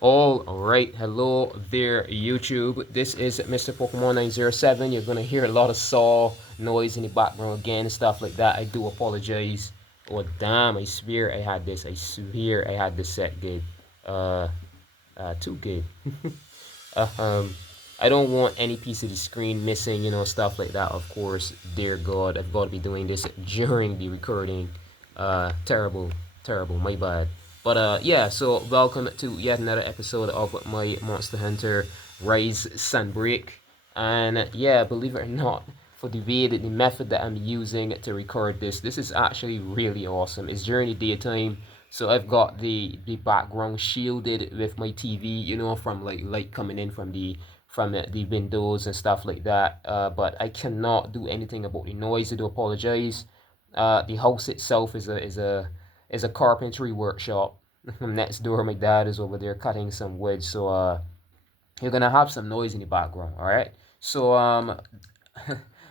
All right, hello there, YouTube. This is Mr. Pokemon 907. You're gonna hear a lot of saw noise in the background again and stuff like that. I do apologize. Oh damn! I swear I had this. I swear I had this set good. Uh, too good. uh, um, I don't want any piece of the screen missing. Stuff like that. Of course, dear God, I've got to be doing this during the recording. Terrible, terrible. My bad. But yeah, so welcome to yet another episode of my Monster Hunter Rise Sunbreak. And yeah, believe it or not, for the method that I'm using to record this is actually really awesome. It's during the daytime, so I've got the background shielded with my TV, from like light coming in from the windows and stuff like that. But I cannot do anything about the noise. I do apologize. The house itself is a carpentry workshop. Next door, my dad is over there cutting some wood, so you're gonna have some noise in the background. All right. So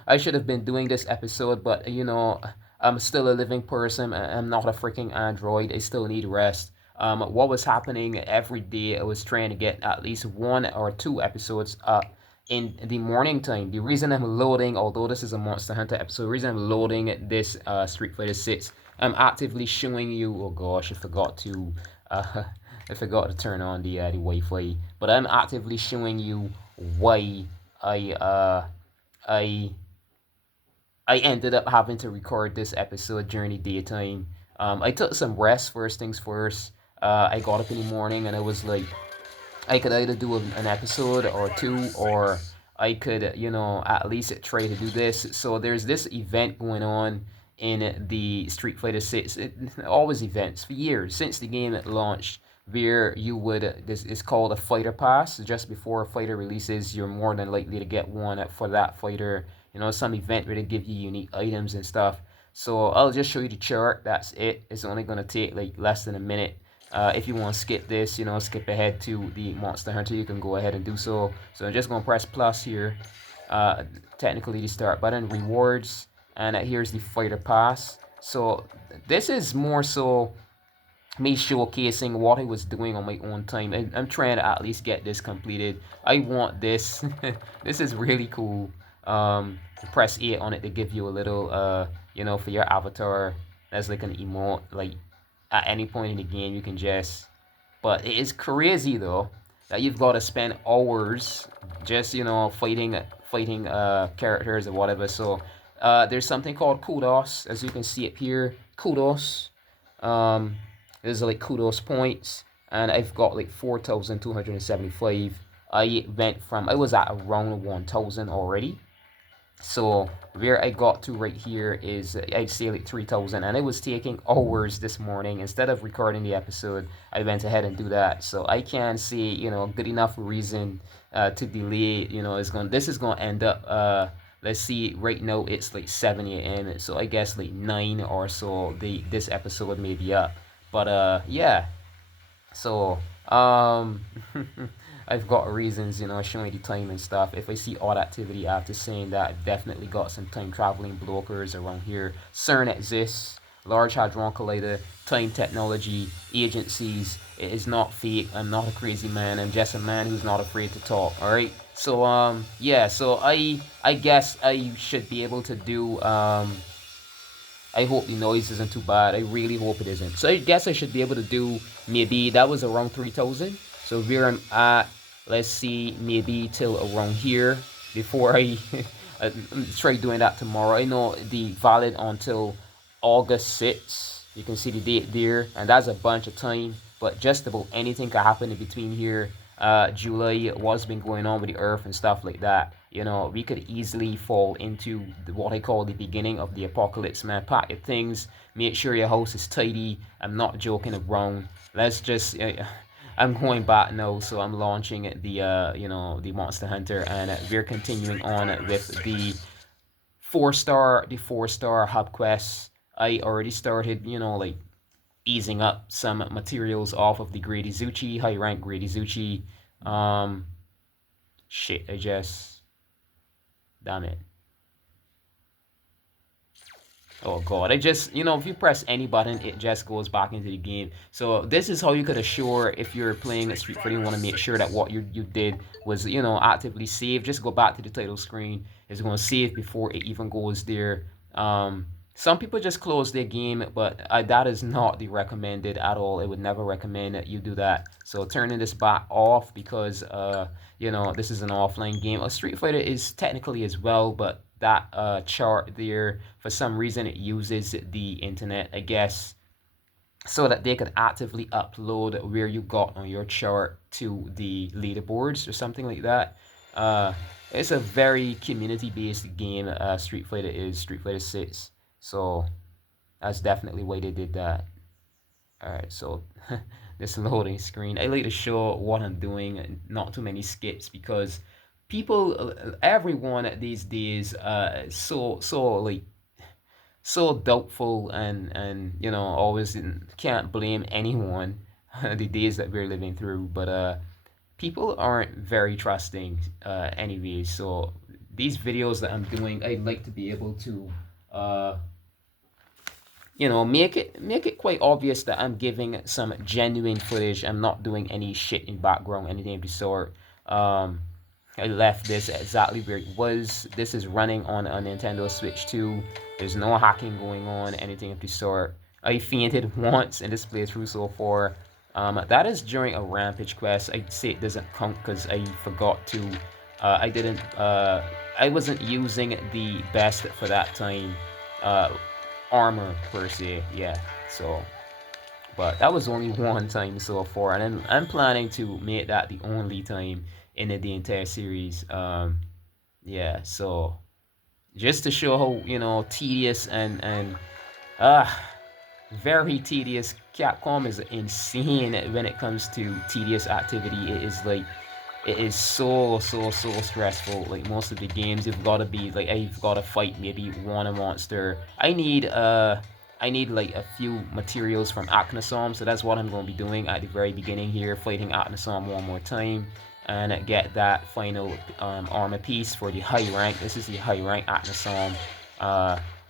I should have been doing this episode, but I'm still a living person. I'm not a freaking android. I still need rest. What was happening every day? I was trying to get at least one or two episodes up in the morning time. The reason I'm loading, although this is a Monster Hunter episode, the reason I'm loading this Street Fighter 6, I'm actively showing you. Oh gosh, uh, I forgot to turn on the Wi-Fi, but I'm actively showing you why I uh I I ended up having to record this episode during the daytime. I took some rest first things first. I got up in the morning and I was like, I could either do an episode or two, or I could, at least try to do this. So there's this event going on in the Street Fighter 6. Always events for years since the game launched, where you would this is called a fighter pass. Just before a fighter releases, you're more than likely to get one for that fighter. Some event where they give you unique items and stuff. So I'll just show you the chart. That's it. It's only gonna take like less than a minute. If you want to skip this, skip ahead to the Monster Hunter, you can go ahead and do so. So I'm just going to press plus here. Uh, Technically the start button, rewards, and here's the fighter pass. So this is more so me showcasing what I was doing on my own time. I'm trying to at least get this completed. I want this. This is really cool. Press A on it to give you a little, for your avatar. That's like an emote. Like at any point in the game, you can just. But it is crazy though that you've got to spend hours just fighting characters or whatever. So there's something called kudos, as you can see it here. Kudos. Um, there's like kudos points, and I've got like 4,275. I was at around 1,000 already. So where I got to right here is I'd say like 3,000, and it was taking hours this morning. Instead of recording the episode, I went ahead and do that. So I can see good enough reason to delay. This is gonna end up. Let's see. Right now it's like 7 a.m. So I guess like 9 or so. This episode may be up. But yeah. So, I've got reasons, showing the time and stuff. If I see odd activity after saying that, I've definitely got some time traveling blockers around here. CERN exists, Large Hadron Collider, time technology, agencies. It is not fake. I'm not a crazy man. I'm just a man who's not afraid to talk. All right. So yeah. So I guess I should be able to do I hope the noise isn't too bad. I really hope it isn't. So I guess I should be able to do maybe that was around 3,000. So where I'm at, let's see, maybe till around here before I try doing that tomorrow. I know the valid until August 6th. You can see the date there, and that's a bunch of time. But just about anything can happen in between here. July, what's been going on with the Earth and stuff like that. We could easily fall into what I call the beginning of the apocalypse, man. Pack your things, make sure your house is tidy. I'm not joking around. Let's just. I'm going back now, so I'm launching the Monster Hunter, and we're continuing on with the 4-star hub quest. I already started, like easing up some materials off of the Grady Zuchi, high rank Grady Zuchi. Um, Shit, I just damn it. Oh god, it just, if you press any button, it just goes back into the game. So this is how you could assure, if you're playing a Street Fighter, you want to make sure that what you did was, actively saved. Just go back to the title screen. It's going to save before it even goes there. Some people just close their game, but that is not the recommended at all. It would never recommend that you do that. So turning this back off, because this is an offline game. A Street Fighter is technically as well, but that chart there, for some reason it uses the internet, I guess, so that they could actively upload where you got on your chart to the leaderboards or something like that. uh it's a very community based game. Street Fighter 6. So that's definitely why they did that. All right, so this loading screen, I like to show what I'm doing, not too many skips, because people, everyone these days, like so doubtful, and always can't blame anyone. The days that we're living through, but people aren't very trusting, anyway. So these videos that I'm doing, I'd like to be able to uh make it quite obvious that I'm giving some genuine footage. I'm not doing any shit in background, anything of the sort. um I left this exactly where it was. This is running on a Nintendo Switch 2. There's no hacking going on, anything of the sort. I fainted once in this playthrough so far. That is during a Rampage quest. I'd say it doesn't count because I forgot to. I didn't. I wasn't using the best for that time. Uh, Armor per se, yeah. So, but that was only one time so far, and I'm planning to make that the only time in the entire series. Yeah. So just to show how tedious and uh very tedious. Capcom is insane when it comes to tedious activity. It is so stressful. Like most of the games, you've got to be like, I've got to fight maybe one a monster. I need like a few materials from Aknosom, so that's what I'm going to be doing at the very beginning here, fighting Aknosom one more time and get that final armor piece for the high rank. This is the high rank Aknosom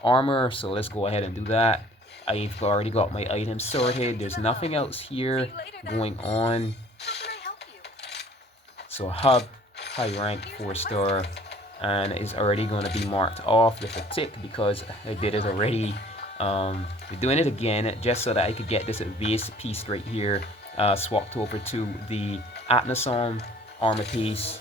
armor, so let's go ahead and do that. I've already got my items sorted. There's nothing else here going on. So hub, high rank, 4-star, and is already going to be marked off with a tick because I did it already. We're doing it again just so that I could get this base piece right here swapped over to the Atnasom armor piece,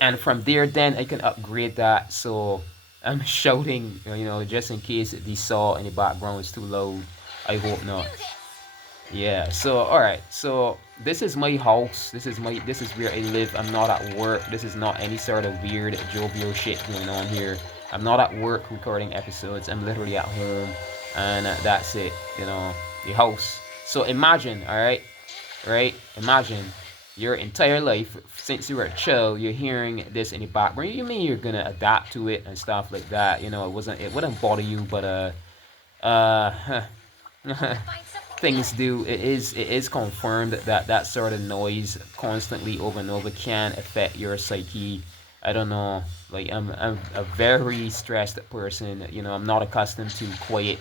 and from there then I can upgrade that. So I'm shouting, just in case the saw in the background is too loud. I hope not. Yeah, so alright, so this is my house. This is where I live. I'm not at work. This is not any sort of weird jovial shit going on here. I'm not at work recording episodes. I'm literally at home, and that's it, the house. So imagine, alright, right? Imagine your entire life since you were a child, you're hearing this in the background. You mean you're gonna adapt to it and stuff like that? It wouldn't bother you, but things do. It is confirmed that that sort of noise constantly over and over can affect your psyche. I don't know. Like I'm a very stressed person. I'm not accustomed to quiet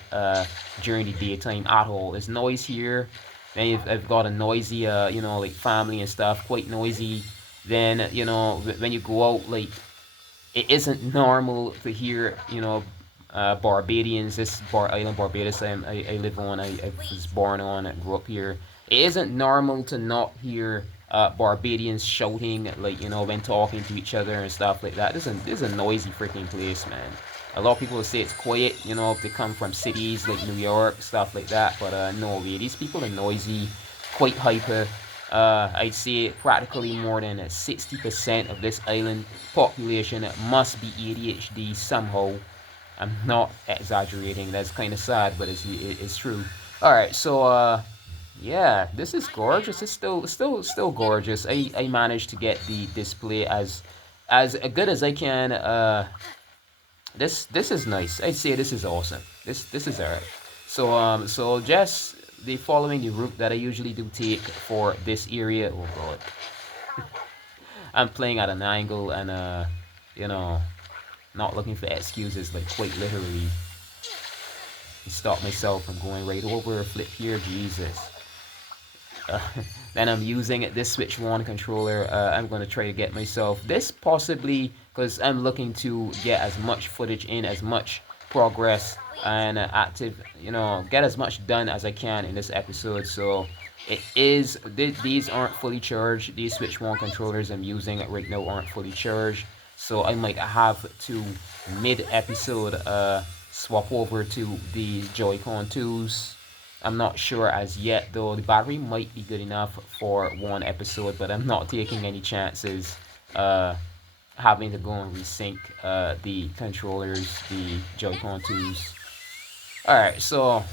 during the daytime at all. There's noise here. Then I've got a noisy like family and stuff, quite noisy. Then when you go out, like it isn't normal to hear Barbadians. This island Barbados I live on. I was born on. I grew up here. It isn't normal to not hear Barbadians shouting, like when talking to each other and stuff like that. This is a noisy freaking place, man. A lot of people will say it's quiet, if they come from cities like New York, stuff like that. But no way, these people are noisy, quite hyper. I'd say practically more than 60% of this island population must be ADHD somehow. I'm not exaggerating. That's kind of sad, but it's true. All right, so yeah, this is gorgeous. It's still gorgeous. I managed to get the display as good as I can. This is nice. I'd say this is awesome. This is alright. So just the following the route that I usually do take for this area. Oh god, I'm playing at an angle and you know not looking for excuses, like quite literally. stop myself from going right over. Flip here, Jesus. uh, then I'm using this switch one controller. I'm going to try to get myself this, possibly because I'm looking to get as much footage in, as much progress and active, get as much done as I can in this episode. So these aren't fully charged. These switch one controllers I'm using right now aren't fully charged, so I might have to mid episode swap over to the Joy-Con 2s. I'm not sure as yet, though. The battery might be good enough for one episode, but I'm not taking any chances having to go and resync the controllers, the Joy-Con 2s. Alright, so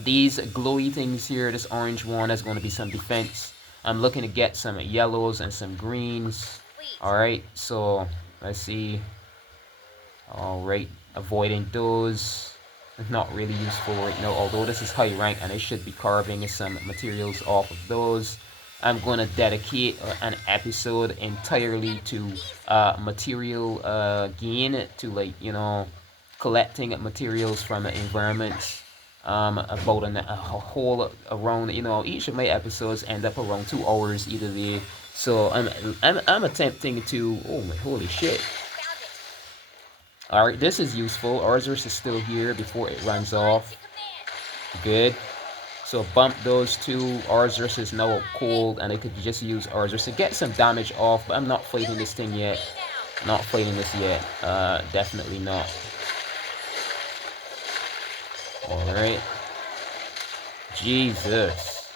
these glowy things here, this orange one is going to be some defense. I'm looking to get some yellows and some greens. Alright, so let's see. Alright, avoiding those. Not really useful right now, although this is high rank and I should be carving some materials off of those. I'm going to dedicate an episode entirely to material gain, to collecting materials from environments. About a whole around, each of my episodes end up around 2 hours either way. So I'm attempting to, oh my, holy shit. Alright, this is useful. Arzus is still here before it runs off. Good. So bump those two. Arzus is now cold, and I could just use Arzus to get some damage off, but I'm not fighting this thing yet. Not fighting this yet. Definitely not. Alright. Jesus.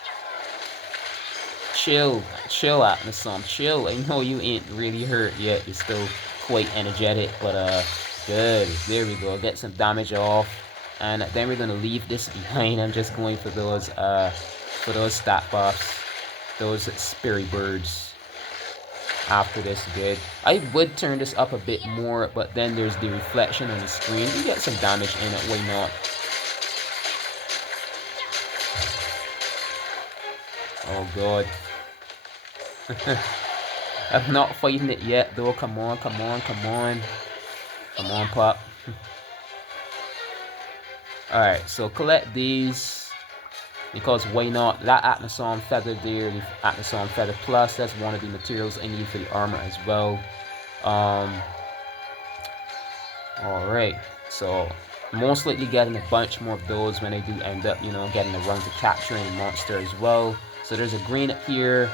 Chill. Chill out, Nasam. Chill. I know you ain't really hurt yet. You're still quite energetic, but good. There we go. Get some damage off. And then we're gonna leave this behind. I'm just going for those stat buffs. Those spirit birds. After this, good. I would turn this up a bit more, but then there's the reflection on the screen. You get some damage in it, why not? Oh god. I'm not fighting it yet though. Come on, come on, come on. Come on, Pop. Alright, so collect these. Because why not? That Atmosphere Feather there, the Atmosphere Feather Plus, that's one of the materials I need for the armor as well. Alright, so most likely getting a bunch more of those when I do end up, getting around to capturing a monster as well. So there's a green up here.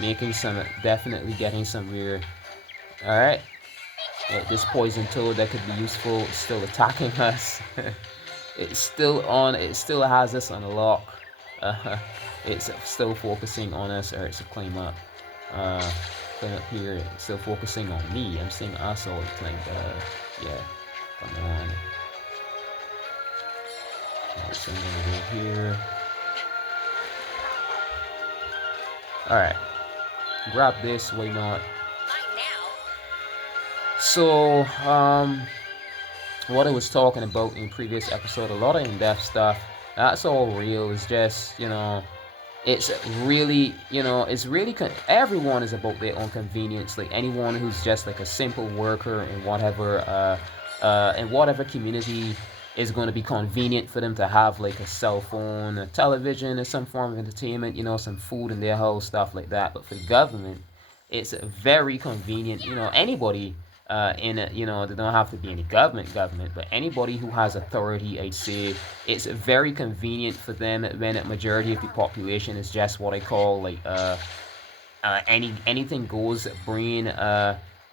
Making some, definitely getting some rear. Alright. This poison toad that could be useful, still attacking us. It's still on, it still has us on a lock. It's still focusing on us. Alright, so climb up. Climb up here. It's still focusing on me. I'm saying us all the time, but yeah. Come on. Alright, so I'm gonna go here. Alright. Grab this, why not? So, what I was talking about in previous episode, a lot of in-depth stuff, that's all real. It's just, it's really, it's really, everyone is about their own convenience. Like anyone who's just like a simple worker in whatever community, is going to be convenient for them to have like a cell phone, a television, or some form of entertainment, some food in their house, stuff like that. But for the government, it's very convenient. Anybody they don't have to be any government, but anybody who has authority, I'd say it's very convenient for them when a majority of the population is just what I call like anything goes brain.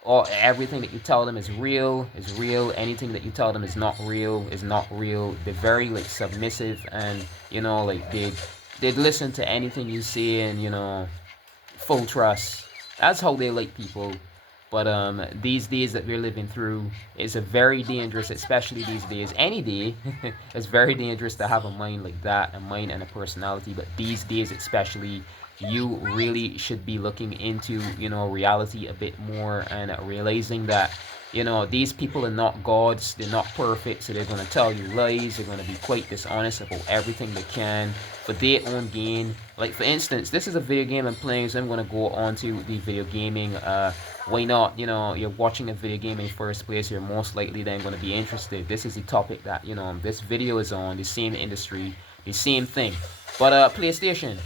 Or everything that you tell them is real. Anything that you tell them is not real. They're very like submissive, and like they'd listen to anything you say, and full trust. That's how they like people. But these days that we're living through is a very dangerous, especially these days. Any day, it's very dangerous to have a mind like that, a mind and a personality. But these days, especially, you really should be looking into reality a bit more, and realizing that These people are not gods. They're not perfect, so they're going to tell you lies. They're going to be quite dishonest about everything they can for their own gain. Like, for instance, this is a video game I'm playing, so I'm going to go on to the video gaming. Why not? You're watching a video game in the first place, you're most likely then going to be interested. This is the topic that, this video is on, the same industry, the same thing. But PlayStation,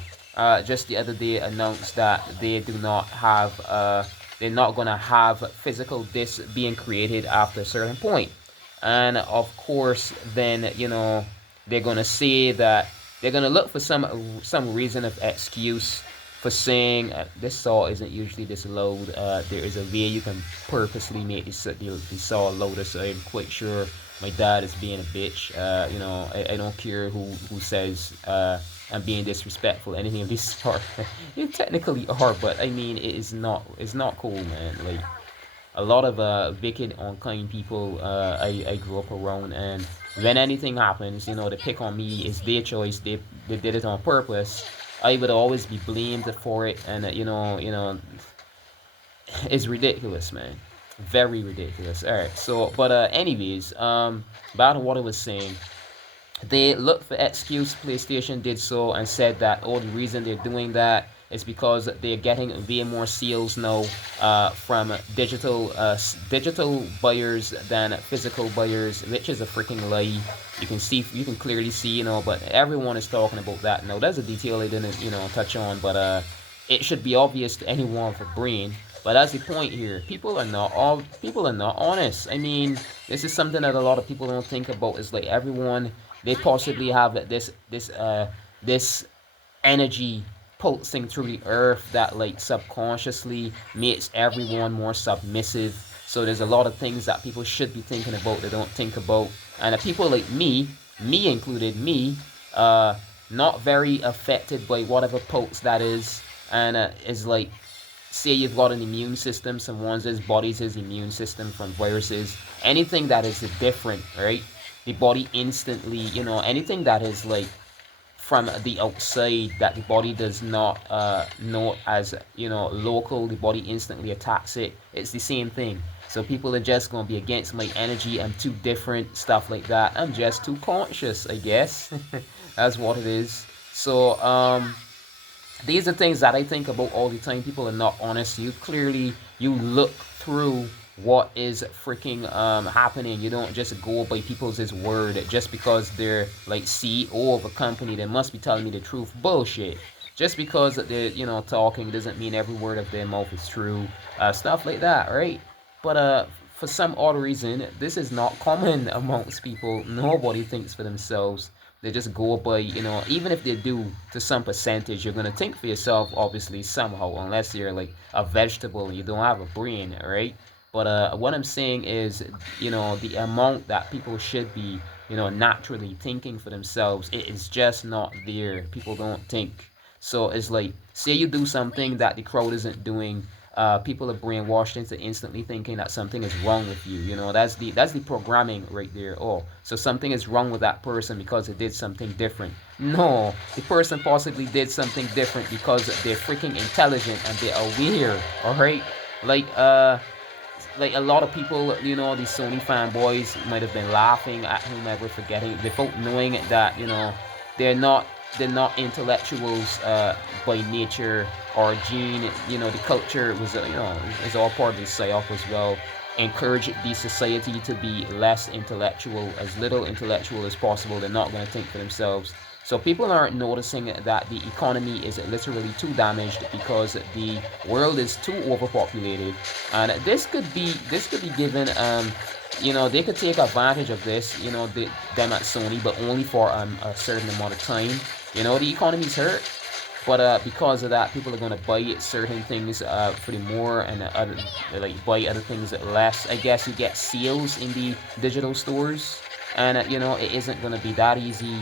just the other day announced that they do not have they're not gonna have physical discs being created after a certain point. And of course, then they're gonna say that they're gonna look for some reason of excuse for saying this saw isn't usually this loud. There is a way you can purposely make the saw louder. So I'm quite sure my dad is being a bitch. I don't care who says I'm being disrespectful, anything of this sort. You technically are, but I mean it's not cool, man. Like, a lot of wicked, unkind people I grew up around, and when anything happens, they pick on me. It's their choice. They did it on purpose. I would always be blamed for it, and it's ridiculous, man. Very ridiculous. All right. So, but anyways, back to what I was saying. They looked for excuse. PlayStation did so and said that the reason they're doing that is because they're getting way more sales now from digital buyers than physical buyers, which is a freaking lie. You can clearly see, but everyone is talking about that now. That's a detail I didn't touch on, but it should be obvious to anyone with a brain. But that's the point here. People are not honest. I mean, this is something that a lot of people don't think about. Is like everyone, they possibly have this energy pulsing through the earth that like subconsciously makes everyone more submissive. So there's a lot of things that people should be thinking about they don't think about. And people like me included, not very affected by whatever pulse that is. And is like, say you've got an immune system, someone's body's immune system from viruses, anything that is different, right? The body instantly, anything that is like from the outside that the body does not know as local, the body instantly attacks it. It's the same thing. So people are just gonna be against my energy. I'm too different, stuff like that. I'm just too conscious, I guess. That's what it is. So these are things that I think about all the time. People are not honest. You look through what is freaking happening. You don't just go by people's word just because they're like CEO of a company. They must be telling me the truth. Bullshit. Just because they're talking doesn't mean every word of their mouth is true. Stuff like that, right? But for some odd reason, this is not common amongst people. Nobody thinks for themselves. They just go by, even if they do to some percentage, you're going to think for yourself, obviously, somehow, unless you're like a vegetable and you don't have a brain, right? But what I'm saying is, the amount that people should be, naturally thinking for themselves, it is just not there. People don't think. So it's like, say you do something that the crowd isn't doing, people are brainwashed into instantly thinking that something is wrong with you. That's the programming right there. Oh, so something is wrong with that person because they did something different. No, the person possibly did something different because they're freaking intelligent and they're aware. All right, like a lot of people, these Sony fanboys might have been laughing at whomever forgetting without knowing that they're not intellectuals by nature or gene. The culture was is all part of the psyop as well. Encourage the society to be less intellectual, as little intellectual as possible. They're not going to think for themselves. So people aren't noticing that the economy is literally too damaged because the world is too overpopulated, and this could be given. They could take advantage of this. Them at Sony, but only for a certain amount of time. The economy's hurt, but because of that, people are going to buy certain things for the more, and buy other things less. I guess you get sales in the digital stores, and it isn't going to be that easy.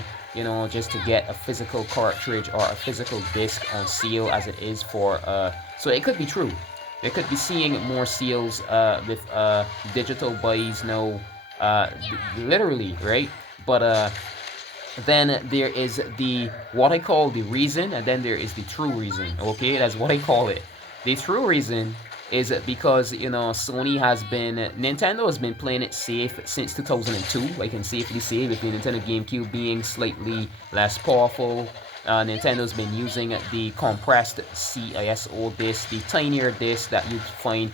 Just to get a physical cartridge or a physical disc on sale as it is for. So it could be true. They could be seeing more sales with digital buys now, literally, right? But then there is what I call the reason, and then there is the true reason. Okay, that's what I call it. The true reason is because Nintendo has been playing it safe since 2002. I can safely say, with the Nintendo GameCube being slightly less powerful. Nintendo's been using the compressed CISO disc, the tinier disc that you find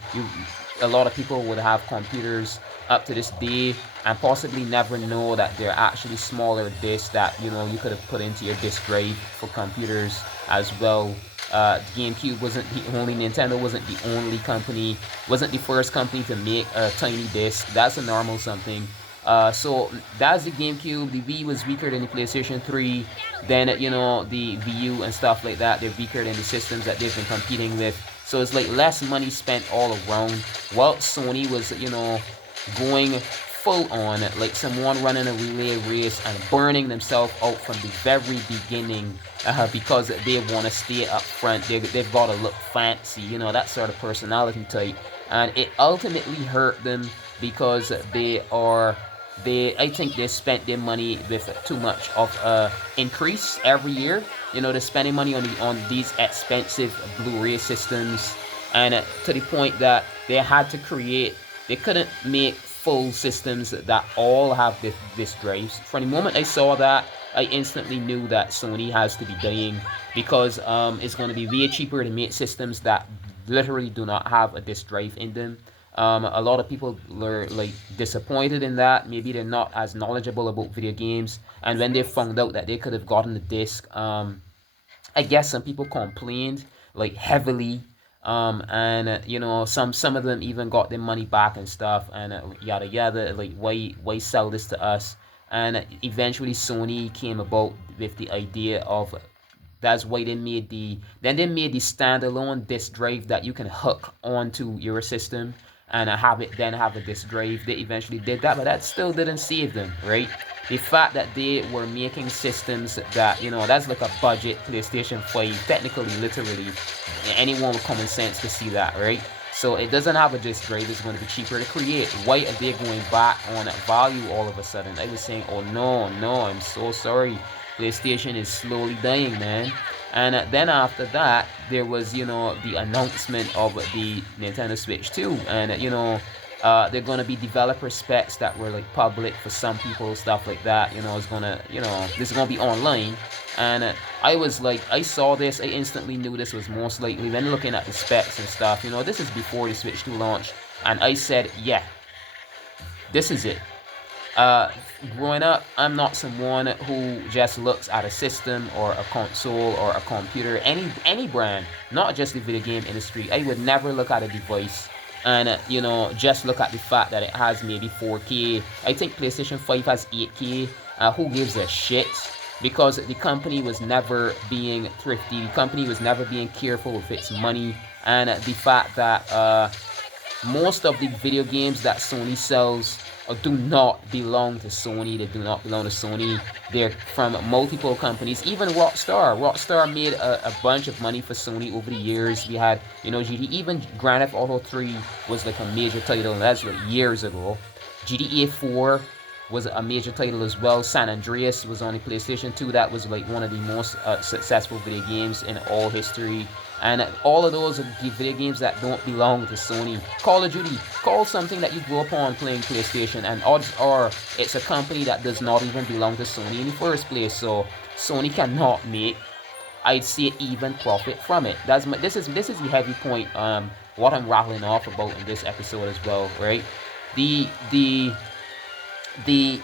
a lot of people would have computers up to this day and possibly never know that they're actually smaller discs that you could have put into your disk drive for computers as well. GameCube wasn't the only Nintendo wasn't the only company, wasn't the first company to make a tiny disc. That's a normal something. So that's the GameCube. The Wii was weaker than the PlayStation 3. Then the Wii U and stuff like that, they're weaker than the systems that they've been competing with. So it's like less money spent all around. While Sony was going full on, like someone running a relay race and burning themselves out from the very beginning because they want to stay up front. They've got to look fancy, that sort of personality type. And it ultimately hurt them because I think they spent their money with too much of increase every year. They're spending money on these expensive Blu-ray systems, and to the point that they couldn't make full systems that all have disk drives. From the moment I saw that, I instantly knew that Sony has to be dying, because it's going to be way cheaper to make systems that literally do not have a disk drive in them. A lot of people are like disappointed in that. Maybe they're not as knowledgeable about video games, and when they found out that they could have gotten the disc, I guess some people complained like heavily, and some of them even got their money back and stuff, and yada yada. Like, why sell this to us? And eventually Sony came about with the idea of, that's why they made the standalone disk drive that you can hook onto your system and have a disk drive. They eventually did that, but that still didn't save them, right? The fact that they were making systems that, that's like a budget PlayStation 5, technically, literally, anyone with common sense could see that, right? So it doesn't have a disk drive. It's going to be cheaper to create. Why are they going back on value all of a sudden? I was saying, oh no, I'm so sorry. PlayStation is slowly dying, man. And then after that, there was, the announcement of the Nintendo Switch 2. And, they're going to be developer specs that were, like, public for some people, stuff like that. It's going to, this is going to be online. And I was like, I saw this, I instantly knew this was most likely, when looking at the specs and stuff, this is before the Switch 2 launch. And I said, yeah, this is it. Growing up, I'm not someone who just looks at a system or a console or a computer, any brand, not just the video game industry. I would never look at a device and just look at the fact that it has maybe 4K. I think PlayStation 5 has 8K. Who gives a shit? Because the company was never being thrifty. The company was never being careful with its money, and the fact that most of the video games that Sony sells do not belong to Sony. They do not belong to Sony. They're from multiple companies. Even Rockstar made a bunch of money for Sony over the years. We had, GD, even Grand Theft Auto 3 was like a major title, and that's like years ago. GTA 4 was a major title as well. San Andreas was on the PlayStation 2. That was like one of the most successful video games in all history. And all of those are the video games that don't belong to Sony. Call of Duty, call something that you grew up on playing PlayStation, and odds are it's a company that does not even belong to Sony in the first place. So Sony cannot make, I'd say, even profit from it. This is the heavy point. What I'm rattling off about in this episode as well, right? The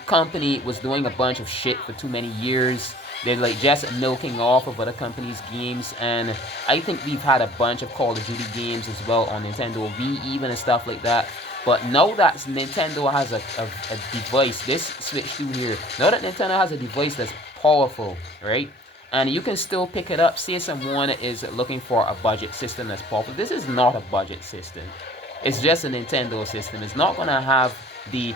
company was doing a bunch of shit for too many years. They're like just milking off of other companies' games, and I think we've had a bunch of Call of Duty games as well on Nintendo Wii even and stuff like that. But now that Nintendo has a device, this Switch 2 here, now that Nintendo has a device that's powerful, right? And you can still pick it up. Say someone is looking for a budget system that's powerful. This is not a budget system. It's just a Nintendo system. It's not going to have the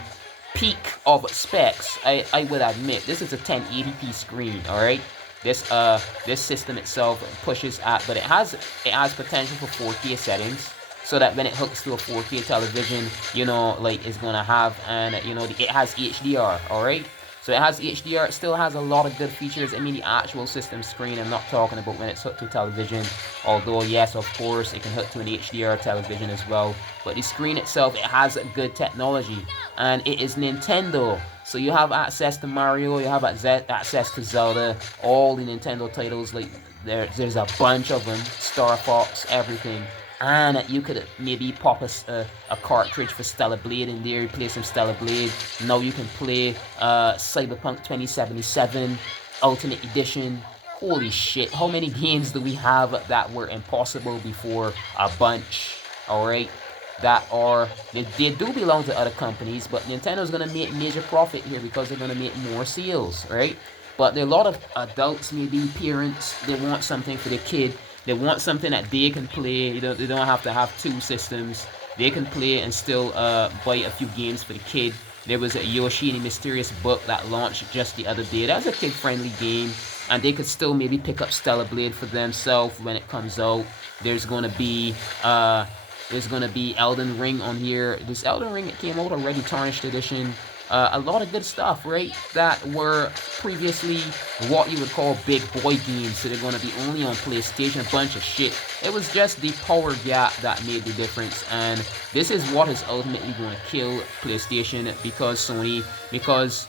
peak of specs. I would admit this is a 1080p screen, all right. This system itself pushes at, but it has potential for 4K settings, so that when it hooks to a 4K television, like it's gonna have, and it has HDR, all right. So it has HDR. It still has a lot of good features. I mean, the actual system screen, I'm not talking about when it's hooked to television. Although, yes, of course, it can hook to an HDR television as well. But the screen itself, it has good technology. And it is Nintendo. So you have access to Mario, you have access to Zelda, all the Nintendo titles. Like there's a bunch of them. Star Fox, everything. And you could maybe pop a cartridge for Stellar Blade in there, play some Stellar Blade. Now you can play Cyberpunk 2077 Ultimate Edition. Holy shit, how many games do we have that were impossible before? A bunch, alright? They do belong to other companies, but Nintendo's gonna make major profit here because they're gonna make more sales, right? But there are a lot of adults, maybe parents, they want something for their kid. They want something that they can play. They don't have to have two systems. They can play and still buy a few games for the kid. There was a Yoshi and the Mysterious Book that launched just the other day. That was a kid-friendly game, and they could still maybe pick up Stellar Blade for themselves when it comes out. There's gonna be Elden Ring on here. This Elden Ring, it came out already, Tarnished Edition. A lot of good stuff, right? That were previously what you would call big boy games, so they're going to be only on PlayStation, a bunch of shit. It was just the power gap that made the difference, and this is what is ultimately going to kill PlayStation because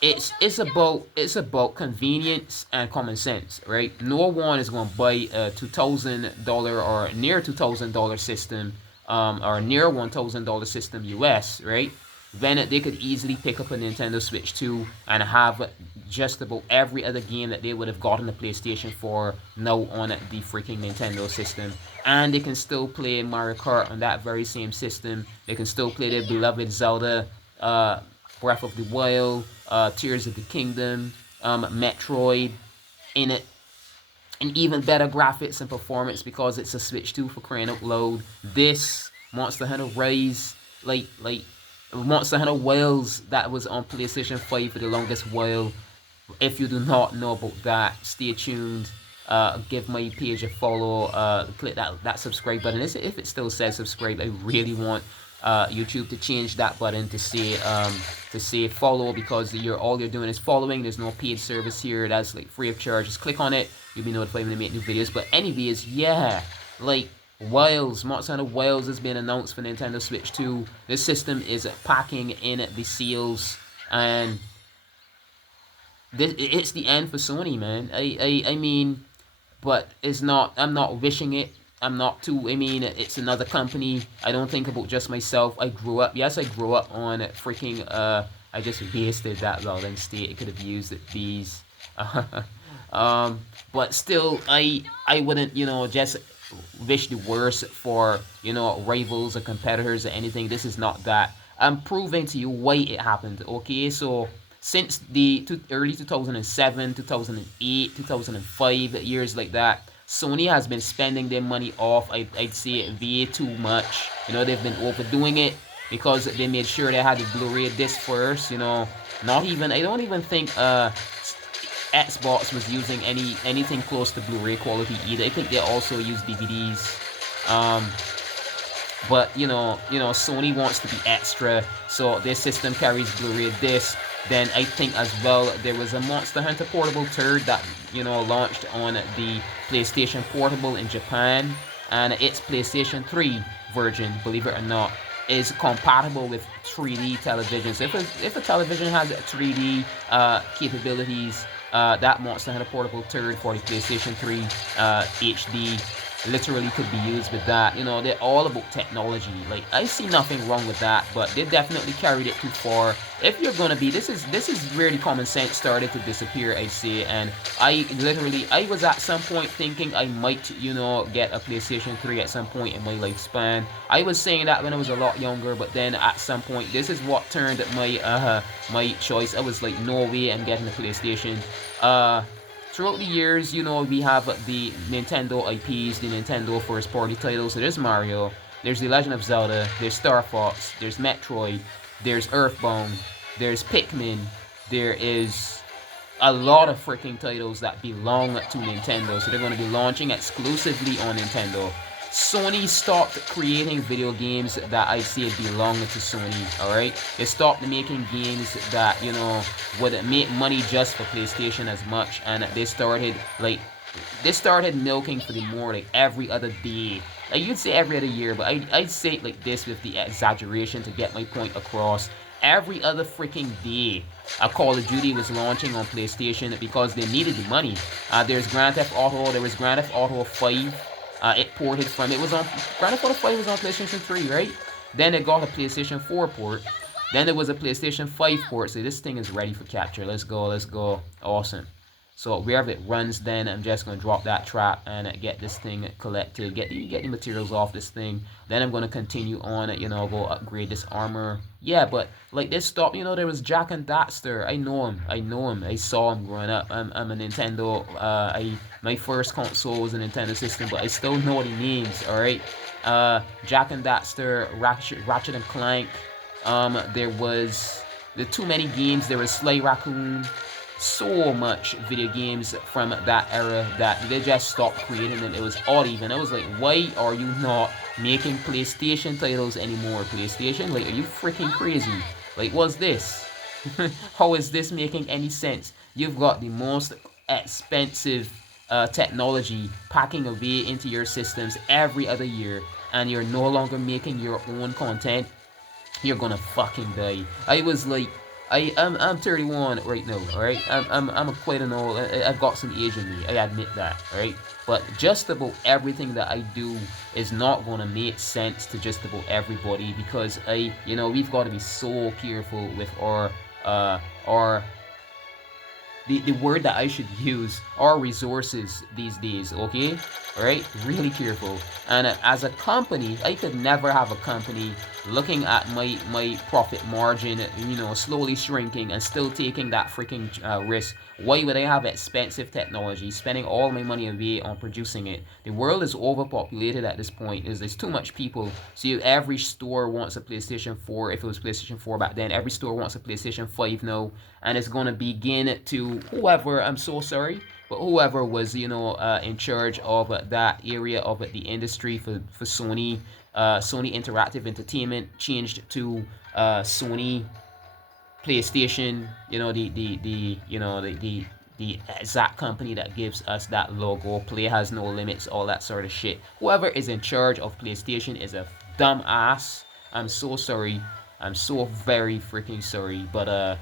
it's about convenience and common sense, right? No one is going to buy a $2,000 or near $2,000 system, or near $1,000 system US, right? Then they could easily pick up a Nintendo Switch 2 and have just about every other game that they would have gotten the PlayStation 4 now on the freaking Nintendo system. And they can still play Mario Kart on that very same system. They can still play their beloved Zelda, Breath of the Wild, Tears of the Kingdom, Metroid in it. And even better graphics and performance because it's a Switch 2 for crying out loud. This Monster Hunter Rise, like Monster Hunter Wilds that was on PlayStation 5 for the longest while. If you do not know about that, stay tuned. Give my page a follow. Click that subscribe button. If it still says subscribe, I really want YouTube to change that button to say follow, because all you're doing is following. There's no paid service here. That's like free of charge. Just click on it. You'll be notified when I make new videos. But anyways, yeah, like Monster Hunter Wilds has been announced for Nintendo Switch 2. This system is packing in the seals, and it's the end for Sony, man. I mean, but it's not. I'm not wishing it. I'm not too. I mean, it's another company. I don't think about just myself. I grew up on freaking. I just wasted that Golden State. I could have used it, these. But still, I wouldn't, just wish the worst for, rivals or competitors or anything. This is not that. I'm proving to you why it happened, okay? So, since the early 2007, 2008, 2005, years like that, Sony has been spending their money off, I'd say, way too much. They've been overdoing it because they made sure they had the Blu-ray disc first, Not even, I don't even think, Xbox was using anything close to Blu-ray quality either. I think they also use DVDs. But Sony wants to be extra, so their system carries Blu-ray disc. Then I think as well there was a Monster Hunter Portable 3rd that launched on the PlayStation Portable in Japan, and its PlayStation 3 version, believe it or not, is compatible with 3D televisions. If a television has 3D capabilities, that Monster Hunter Portable 3rd for the PlayStation 3 HD literally could be used with that. They're all about technology. Like, I see nothing wrong with that, but they definitely carried it too far. If you're gonna be, this is where the common sense started to disappear, I'd say. And I was at some point thinking I might, get a PlayStation 3 at some point in my lifespan. I was saying that when I was a lot younger, but then at some point, this is what turned my choice. I was like, no way, I'm getting a PlayStation. Throughout the years, we have the Nintendo IPs, the Nintendo first-party titles. So there's Mario, there's The Legend of Zelda, there's Star Fox, there's Metroid, there's Earthbound, there's Pikmin, there is a lot of freaking titles that belong to Nintendo. So they're going to be launching exclusively on Nintendo. Sony stopped creating video games that I say belong to Sony, alright? They stopped making games that, would make money just for PlayStation as much, and they started milking for the more like every other day. Like you'd say every other year, but I'd say it like this with the exaggeration to get my point across. Every other freaking day, a Call of Duty was launching on PlayStation because they needed the money. There's Grand Theft Auto. There was Grand Theft Auto 5. It ported from. It was on Grand Theft Auto 5 was on PlayStation 3, right? Then it got a PlayStation 4 port. Then there was a PlayStation 5 port. So this thing is ready for capture. Let's go. Let's go. Awesome. So wherever it runs, then I'm just gonna drop that trap and get this thing collected, get the materials off this thing. Then I'm gonna continue on, go upgrade this armor. Yeah, but like this stop, there was Jack and Daxter. I know him. I saw him growing up. I'm a Nintendo. My first console was a Nintendo system, but I still know the names. All right, Jack and Daxter, Ratchet and Clank. There was too many games. There was Sly Raccoon. So much video games from that era that they just stopped creating them. It was odd even. I was like, why are you not making PlayStation titles anymore? PlayStation? Like, are you freaking crazy? Like, what's this? How is this making any sense? You've got the most expensive technology packing away into your systems every other year, and you're no longer making your own content. You're gonna fucking die. I was like, I'm 31 right now, alright? I'm quite an old. I've got some age in me. I admit that, alright? But just about everything that I do is not gonna make sense to just about everybody because we've got to be so careful with our the word that I should use, our resources these days, okay? Alright? Really careful. And as a company, I could never have a company looking at my profit margin, slowly shrinking and still taking that freaking risk. Why would I have expensive technology, spending all my money away on producing it? The world is overpopulated at this point. There's too much people. So every store wants a PlayStation 4. If it was PlayStation 4 back then, every store wants a PlayStation 5 now. And it's going to begin to whoever, I'm so sorry, but whoever was, in charge of that area of the industry for Sony, Sony Interactive Entertainment changed to Sony PlayStation, the exact company that gives us that logo. Play has no limits, all that sort of shit. Whoever is in charge of PlayStation is a dumb ass. I'm so sorry. I'm so very freaking sorry. But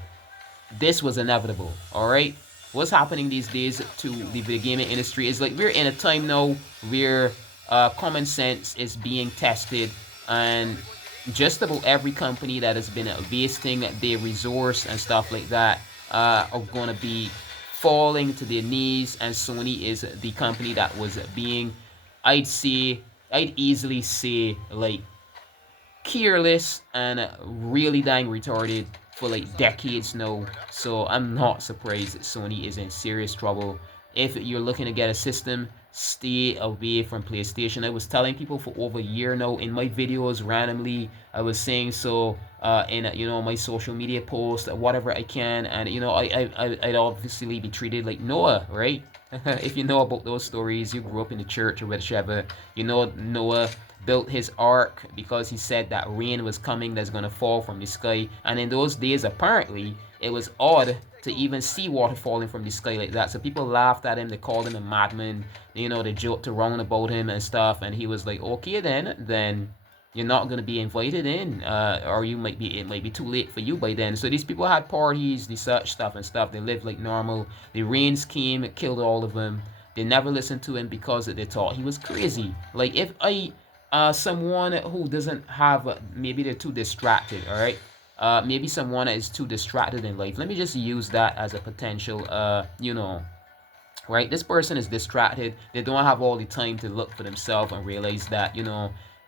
this was inevitable. Alright? What's happening these days to the video gaming industry is like we're in a time now where common sense is being tested, and just about every company that has been wasting their resource and stuff like that are gonna be falling to their knees, and Sony is the company that was being, I'd easily say, like, careless and really dang retarded for like decades now. So I'm not surprised that Sony is in serious trouble. If you're looking to get a system, stay away from PlayStation. I was telling people for over a year now in my videos randomly. I was saying so in my social media posts, whatever I can, and I'd obviously be treated like Noah, right? If you know about those stories, you grew up in the church or whichever. Noah built his ark because he said that rain was coming that's going to fall from the sky. And in those days, apparently, it was odd to even see water falling from the sky like that. So people laughed at him. They called him a madman. They joked around about him and stuff. And he was like, okay, then you're not going to be invited in. Or it might be too late for you by then. So these people had parties, the such stuff and stuff. They lived like normal. The rains came, it killed all of them. They never listened to him because they thought he was crazy. Like, if someone who doesn't have, maybe they're too distracted, all right? Maybe someone is too distracted in life. Let me just use that as a potential, right? This person is distracted. They don't have all the time to look for themselves and realize that,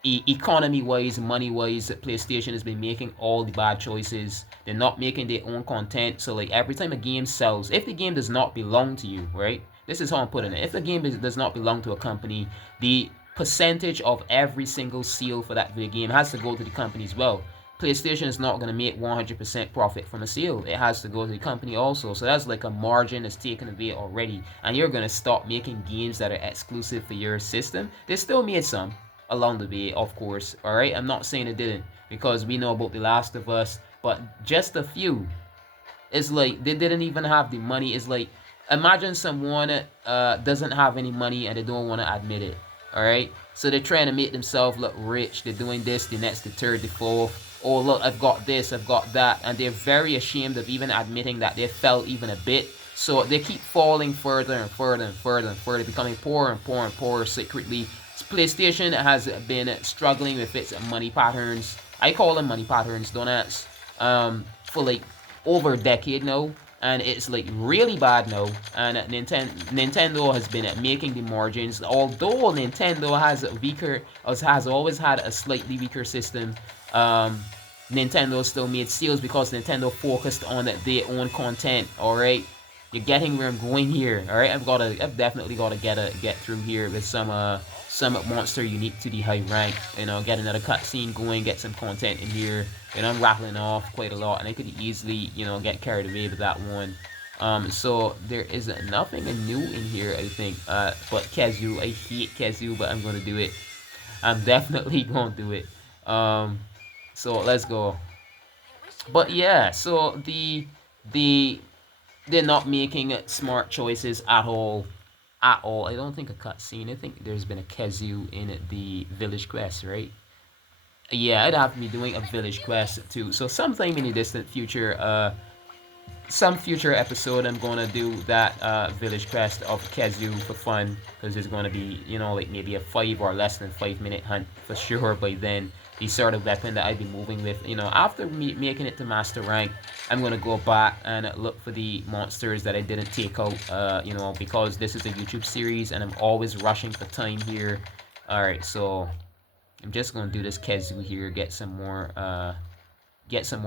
economy-wise, money-wise, PlayStation has been making all the bad choices. They're not making their own content. So, like, every time a game sells, if the game does not belong to you, right? This is how I'm putting it. If the game does not belong to a company, the percentage of every single sale for that video game has to go to the company as well. PlayStation is not going to make 100% profit from a sale. It has to go to the company also. So that's like a margin that's taken away already. And you're going to stop making games that are exclusive for your system. They still made some. along the way, of course. All right, I'm not saying it didn't, because we know about The Last of Us, but just a few. It's like they didn't even have the money. It's like, imagine someone doesn't have any money and they don't want to admit it. All right, so they're trying to make themselves look rich. They're doing this, the next, the third, the fourth. Oh look, I've got this, I've got that, and they're very ashamed of even admitting that they felt even a bit. So they keep falling further and further and further and further, becoming poorer and poorer and poorer secretly. PlayStation has been struggling with its money patterns. I call them money patterns, don't ask. For like over a decade now, and it's like really bad now. And Nintendo has been making the margins. Although Nintendo has always had a slightly weaker system. Nintendo still made sales because Nintendo focused on their own content. All right, you're getting where I'm going here. All right, I've definitely gotta get through here with some monster unique to the high rank. Get another cutscene going, get some content in here. I'm rattling off quite a lot, and I could easily, get carried away with that one. So there is nothing new in here, I think. But Kazoo, I hate Kazoo, but I'm gonna do it. I'm definitely gonna do it. So let's go. But yeah, so the they're not making smart choices at all. At all. I don't think a cutscene. I think there's been a Kazoo in the village quest, right? Yeah, I'd have to be doing a village quest too. So sometime in the distant future, some future episode, I'm gonna do that village quest of Kazoo for fun, because there's gonna be, like maybe a 5 or less than 5 minute hunt for sure by then. The sort of weapon that I'd be moving with, after making it to master rank, I'm gonna go back and look for the monsters that I didn't take out, because this is a YouTube series and I'm always rushing for time here. All right, so I'm just gonna do this Kazoo here, get some more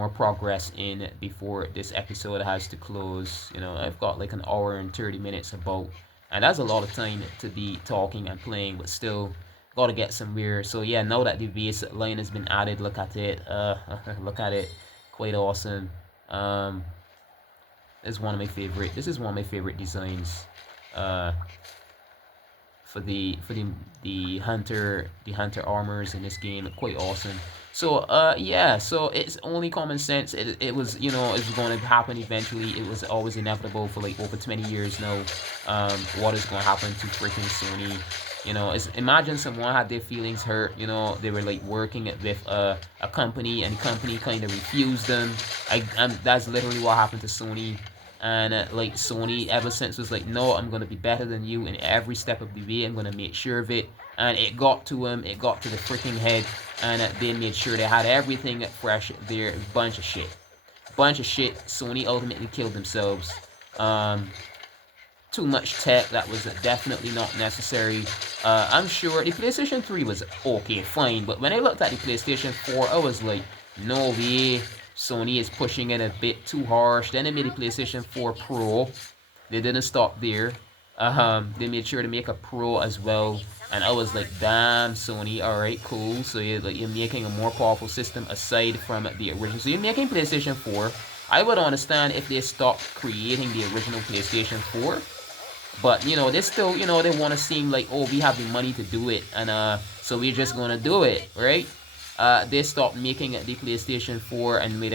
progress in before this episode has to close. I've got like an hour and 30 minutes about, and that's a lot of time to be talking and playing, but still gotta get somewhere. So yeah, now that the base line has been added, look at it. Look at it, quite awesome. This is one of my favorite designs. For the hunter armors in this game, quite awesome. So yeah, so it's only common sense. It was, it's going to happen eventually. It was always inevitable for like over 20 years now. What is going to happen to freaking Sony? Imagine someone had their feelings hurt. They were like working with a company, and the company kind of refused them. That's literally what happened to Sony. And like Sony ever since was like, no, I'm gonna be better than you in every step of the way. I'm gonna make sure of it. And it got to him. It got to the freaking head. And they made sure they had everything fresh there. Bunch of shit. Sony ultimately killed themselves. Too much tech that was definitely not necessary. I'm sure the PlayStation 3 was okay, fine. But when I looked at the PlayStation 4, I was like, no way. Sony is pushing it a bit too harsh. Then they made the PlayStation 4 Pro. They didn't stop there. They made sure to make a Pro as well. And I was like, damn, Sony, alright, cool. So you're making a more powerful system aside from the original. So you're making PlayStation 4. I would understand if they stopped creating the original PlayStation 4. But, they still, they want to seem like, oh, we have the money to do it. And so we're just going to do it, right? They stopped making the PlayStation 4 and went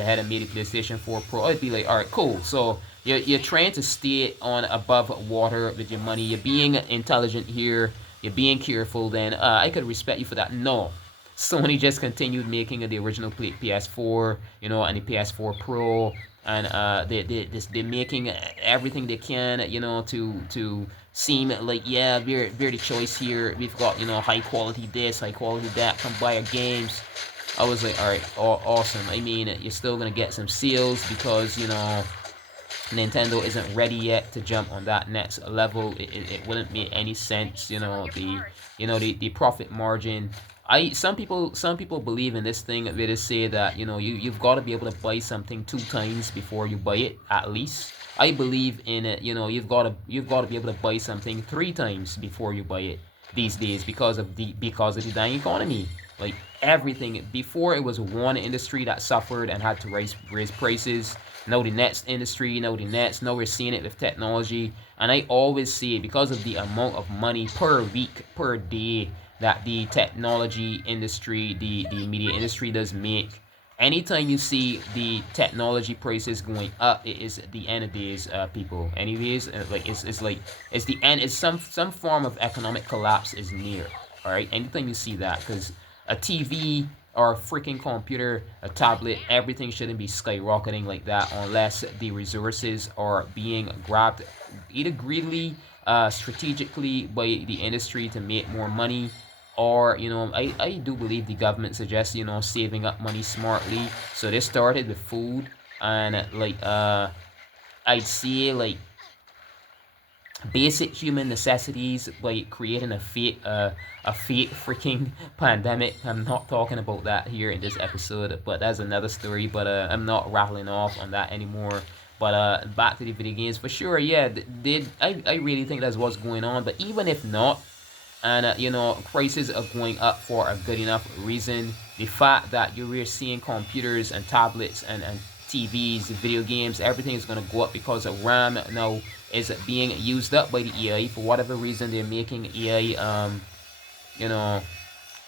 ahead and made the PlayStation 4 Pro. I'd be like, alright, cool. So you're trying to stay on above water with your money. You're being intelligent here. You're being careful. Then I could respect you for that. No. Sony just continued making the original PS4, and the PS4 Pro. And they're making everything they can, to seem like, yeah, we're the choice here. We've got, high quality this, high quality that. Come buy our games. I was like, all right, awesome. I mean, you're still gonna get some sales because Nintendo isn't ready yet to jump on that next level. It wouldn't make any sense. The profit margin. Some people believe in this thing where they say that you've got to be able to buy something 2 times before you buy it, at least. I believe in it. You've got to be able to buy something 3 times before you buy it these days, because of the dying economy. Like everything before, it was one industry that suffered and had to raise prices. Now the next industry, now we're seeing it with technology. And I always see it because of the amount of money per week, per day that the technology industry, the media industry does make. Anytime you see the technology prices going up, it is the end of days, people. Anyways, like it's like it's the end. It's some form of economic collapse is near. All right. Anytime you see that, because a TV or a freaking computer, a tablet, everything shouldn't be skyrocketing like that unless the resources are being grabbed either greedily, strategically by the industry to make more money, or I do believe the government suggests saving up money smartly. So they started with food, and like I'd say like basic human necessities by creating a fake freaking pandemic. I'm not talking about that here in this episode, but that's another story. But I'm not rattling off on that anymore. But back to the video games for sure. Yeah, did I really think that's what's going on. But even if not, and prices are going up for a good enough reason. The fact that you're seeing computers and tablets and TVs, video games, everything is going to go up because of RAM now is being used up by the AI for whatever reason. They're making AI, you know,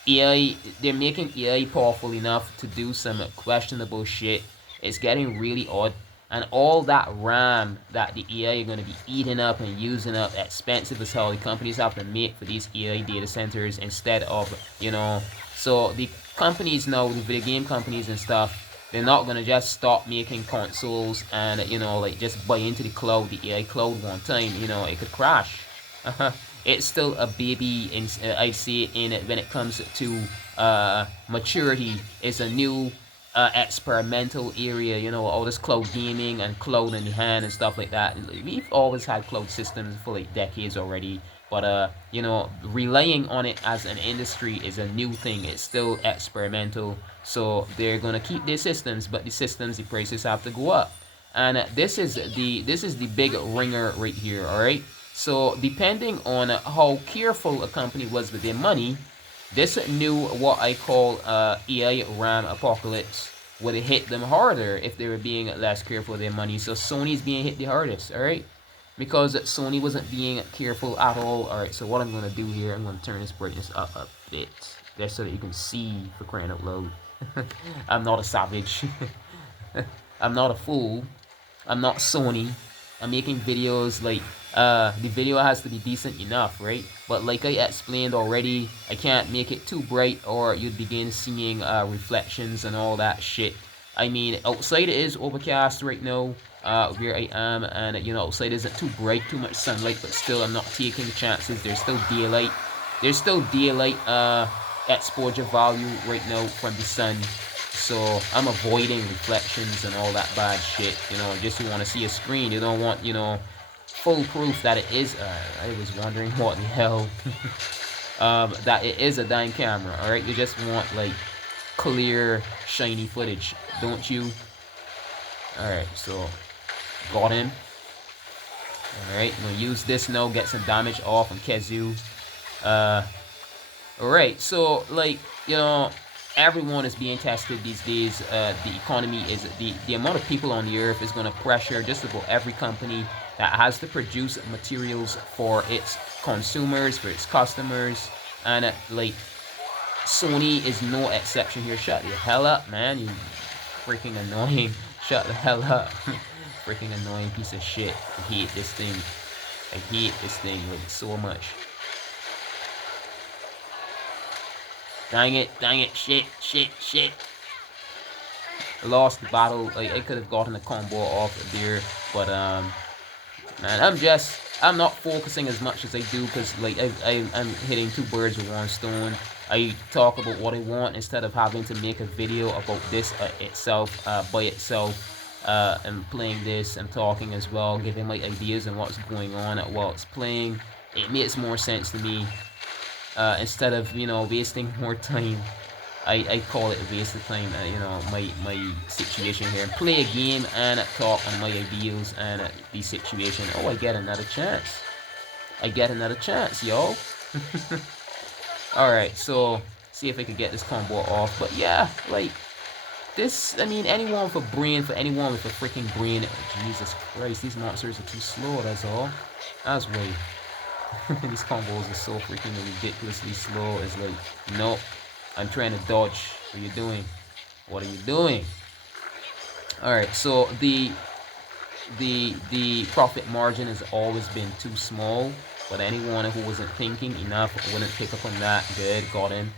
AI. They're making AI powerful enough to do some questionable shit. It's getting really odd, and all that RAM that the AI are going to be eating up and using up, expensive as hell. The companies have to make for these AI data centers instead of So the companies now, the video game companies and stuff, they're not gonna just stop making consoles and like just buy into the cloud, the AI cloud one time. It could crash. It's still a baby in I'd say in it when it comes to maturity. It's a new experimental area. All this cloud gaming and cloud in the hand and stuff like that. We've always had cloud systems for like decades already, but relying on it as an industry is a new thing. It's still experimental, so they're gonna keep their systems, but the prices have to go up. And this is the big ringer right here. All right. So depending on how careful a company was with their money, this new what I call AI RAM apocalypse would hit them harder if they were being less careful with their money. So Sony's being hit the hardest. All right, because Sony wasn't being careful at all. All right, so what I'm gonna do here, I'm gonna turn this brightness up a bit, just so that you can see, for crying out loud. I'm not a savage. I'm not a fool. I'm not Sony. I'm making videos like the video has to be decent enough, right? But like I explained already, I can't make it too bright or you'd begin seeing reflections and all that shit. I mean, outside it is overcast right now, where I am, and outside isn't too bright, too much sunlight, but still I'm not taking chances. There's still daylight. There's still daylight exposure value right now from the sun. So I'm avoiding reflections and all that bad shit. Just you want to see a screen. You don't want, full proof that it is. I was wondering what the hell. That it is a dime camera. All right, you just want like clear, shiny footage, don't you? All right, so got him. All right, I'm gonna use this now. Get some damage off on Kezu. All right, so like everyone is being tested these days. The economy is the amount of people on the earth is going to pressure just about every company that has to produce materials for its consumers, for its customers, and like Sony is no exception here. Shut the hell up, man! You freaking annoying. Shut the hell up. Freaking annoying piece of shit. I hate this thing. I hate this thing like so much. Dang it, shit. I lost the battle. Like, I could have gotten a combo off there, but man, I'm not focusing as much as I do, because like I'm hitting two birds with one stone. I talk about what I want instead of having to make a video about this itself, by itself. I'm playing this, I'm talking as well, giving my ideas on what's going on while it's playing. It makes more sense to me. Instead of wasting more time. I call it a waste of time. My situation here. Play a game and talk on my ideas and the situation. Oh, I get another chance. Y'all. Alright, so see if I could get this combo off. But yeah, like this, I mean, anyone with a brain, for anyone with a freaking brain. Jesus Christ, these monsters are too slow, that's all. That's way. These combos are so freaking ridiculously slow. It's like, nope, I'm trying to dodge. What are you doing? What are you doing? All right, so the profit margin has always been too small, but anyone who wasn't thinking enough wouldn't pick up on that. Good, got him.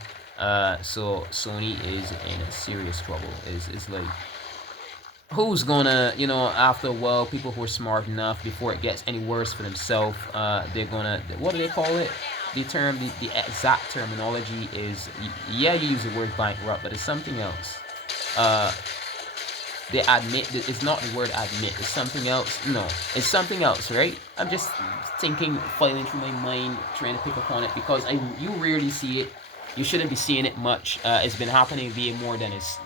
So Sony is in serious trouble. It's like, who's gonna, after a while, people who are smart enough, before it gets any worse for themselves, they're gonna, what do they call it? The exact terminology is, yeah, you use the word bankrupt, but it's something else. Uh, they admit that it's not the word admit, it's something else. No, it's something else, right? I'm just thinking, filing through my mind, trying to pick up on it, because you rarely see it. You shouldn't be seeing it much. It's been happening way more than it's,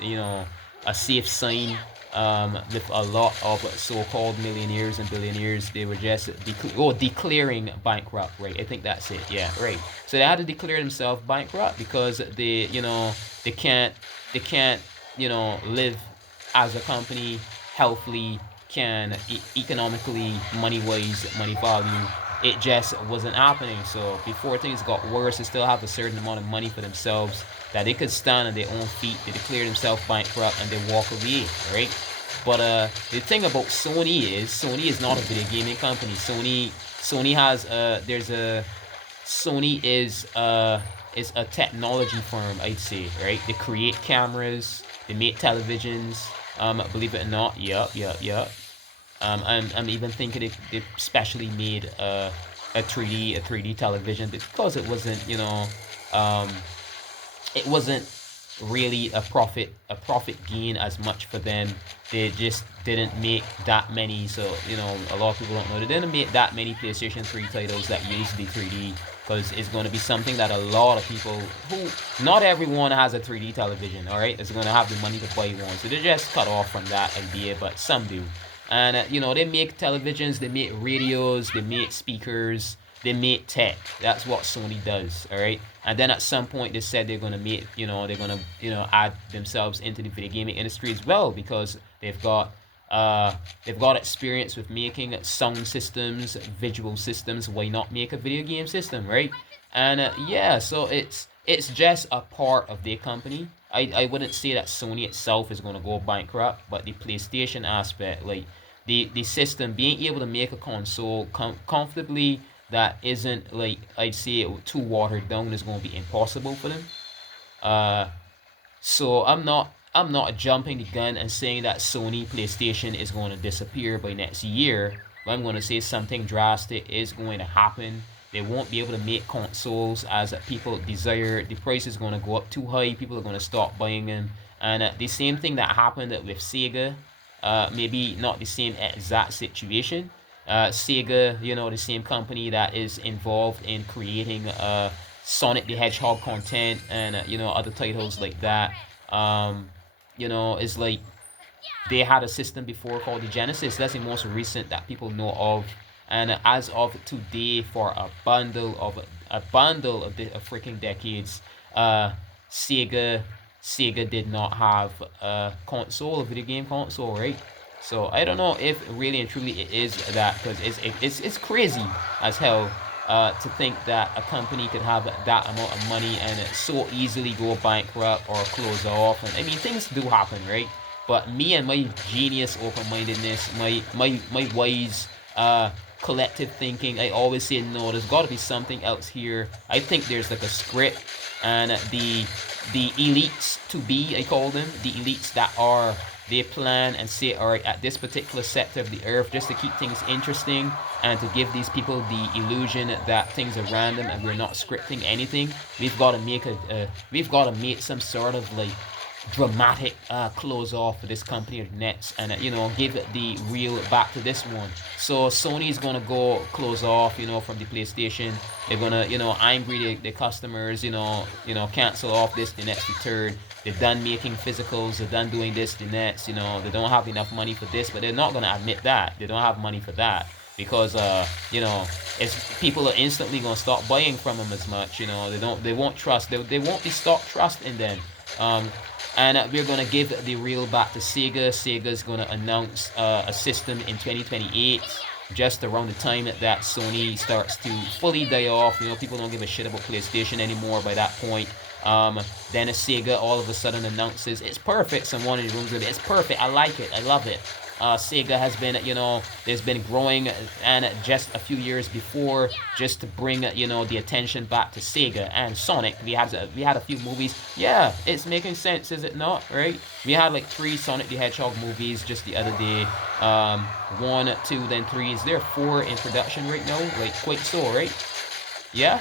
a safe sign. With a lot of so-called millionaires and billionaires, they were just declaring bankrupt, right? I think that's it. Yeah, right. So they had to declare themselves bankrupt because they can't live as a company healthily, can economically, money wise, money value. It just wasn't happening. So before things got worse, they still have a certain amount of money for themselves that they could stand on their own feet. They declare themselves bankrupt and they walk away, right? But the thing about Sony is not a video gaming company. Sony has there's a Sony is a technology firm, I'd say, right? They create cameras, they make televisions. Believe it or not, yep. I'm even thinking they specially made a 3D television because um, it wasn't really a profit gain as much for them. They just didn't make that many. So a lot of people don't know they didn't make that many PlayStation 3 titles that use the 3D, because it's going to be something that a lot of people who, not everyone has a 3D television, all right, is going to have the money to buy one, so they just cut off from that idea, but some do. And they make televisions, they make radios, they make speakers, they make tech. That's what Sony does, all right. And then at some point they said they're gonna make, they're gonna, add themselves into the video gaming industry as well, because they've got experience with making sound systems, visual systems. Why not make a video game system, right? And yeah, so it's just a part of their company. I wouldn't say that Sony itself is going to go bankrupt, but the PlayStation aspect, like the system, being able to make a console comfortably that isn't, like, I'd say, too watered down, is going to be impossible for them. Uh, so I'm not jumping the gun and saying that Sony PlayStation is going to disappear by next year. But I'm going to say something drastic is going to happen. They won't be able to make consoles as people desire. The price is going to go up too high. People are going to stop buying them. And the same thing that happened with Sega, maybe not the same exact situation. Sega, the same company that is involved in creating Sonic the Hedgehog content and other titles like that. It's like they had a system before called the Genesis. That's the most recent that people know of. And as of today, for a bundle of freaking decades, uh, Sega Sega did not have a console, a video game console, right? So I don't know if really and truly it is that, because it's crazy as hell to think that a company could have that amount of money and so easily go bankrupt or close off. And I mean, things do happen, right? But me and my genius open-mindedness, my wise collective thinking, I always say no. There's got to be something else here. I think there's like a script, and the elites to be, I call them, the elites that are, they plan and say, all right, at this particular sector of the earth, just to keep things interesting and to give these people the illusion that things are random and we're not scripting anything. We've got to make some sort of like dramatic close off for this company or next, and give the real back to this one. So Sony's gonna go close off, from the PlayStation. They're gonna, angry the customers, cancel off this, the next, the third. They're done making physicals, they're done doing this, the next. They don't have enough money for this, but they're not gonna admit that they don't have money for that, because it's, people are instantly gonna stop buying from them as much. They won't trust, they won't be stop trust in them. And we're gonna give the reel back to Sega. Sega's gonna announce a system in 2028 just around the time that Sony starts to fully die off. People don't give a shit about PlayStation anymore by that point. Then a Sega all of a sudden announces it's perfect. Someone in the room's gonna be, it's perfect. I like it. I love it. Sega has been, there's been growing, and just a few years before, just to bring, the attention back to Sega and Sonic. We had a few movies. Yeah, it's making sense, is it not? Right? We had like 3 Sonic the Hedgehog movies just the other day. 1, 2, then 3. Is there 4 in production right now? Like quite so, right? Yeah.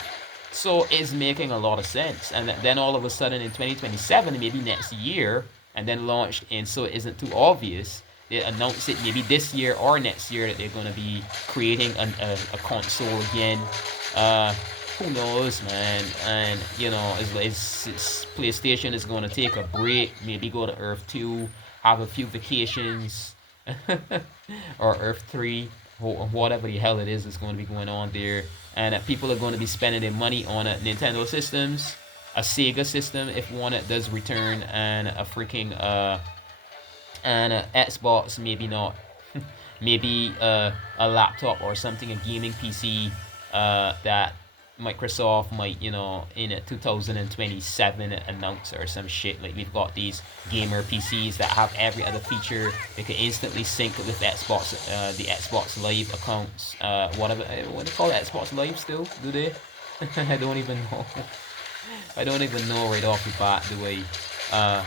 So it's making a lot of sense. And then all of a sudden in 2027, maybe next year, and then launched, and so it isn't too obvious, they announce it maybe this year or next year that they're going to be creating a console again. Who knows, man? And it's PlayStation is going to take a break, maybe go to Earth 2, have a few vacations, or Earth 3, whatever the hell it is going to be going on there. And people are going to be spending their money on Nintendo systems, a Sega system if one does return, and a freaking and Xbox, maybe not. Maybe a laptop or something, a gaming PC that Microsoft might, in 2027 announce or some shit. Like we've got these gamer PCs that have every other feature. They can instantly sync with Xbox, the Xbox Live accounts. Whatever, what do they call it? Xbox Live still? Do they? I don't even know. I don't even know right off the bat, do I?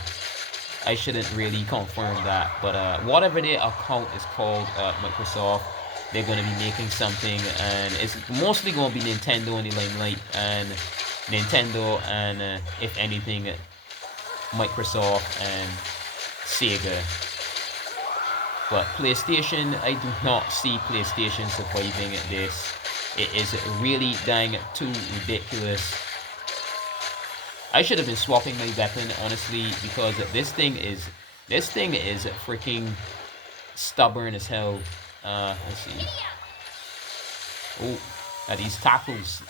I shouldn't really confirm that, but whatever their account is called, Microsoft, they're going to be making something, and it's mostly going to be Nintendo in the limelight, and Nintendo, and if anything, Microsoft and Sega. But PlayStation, I do not see PlayStation surviving this. It is really dang too ridiculous. I should have been swapping my weapon, honestly, because this thing is freaking stubborn as hell. Let's see. Oh, these tackles.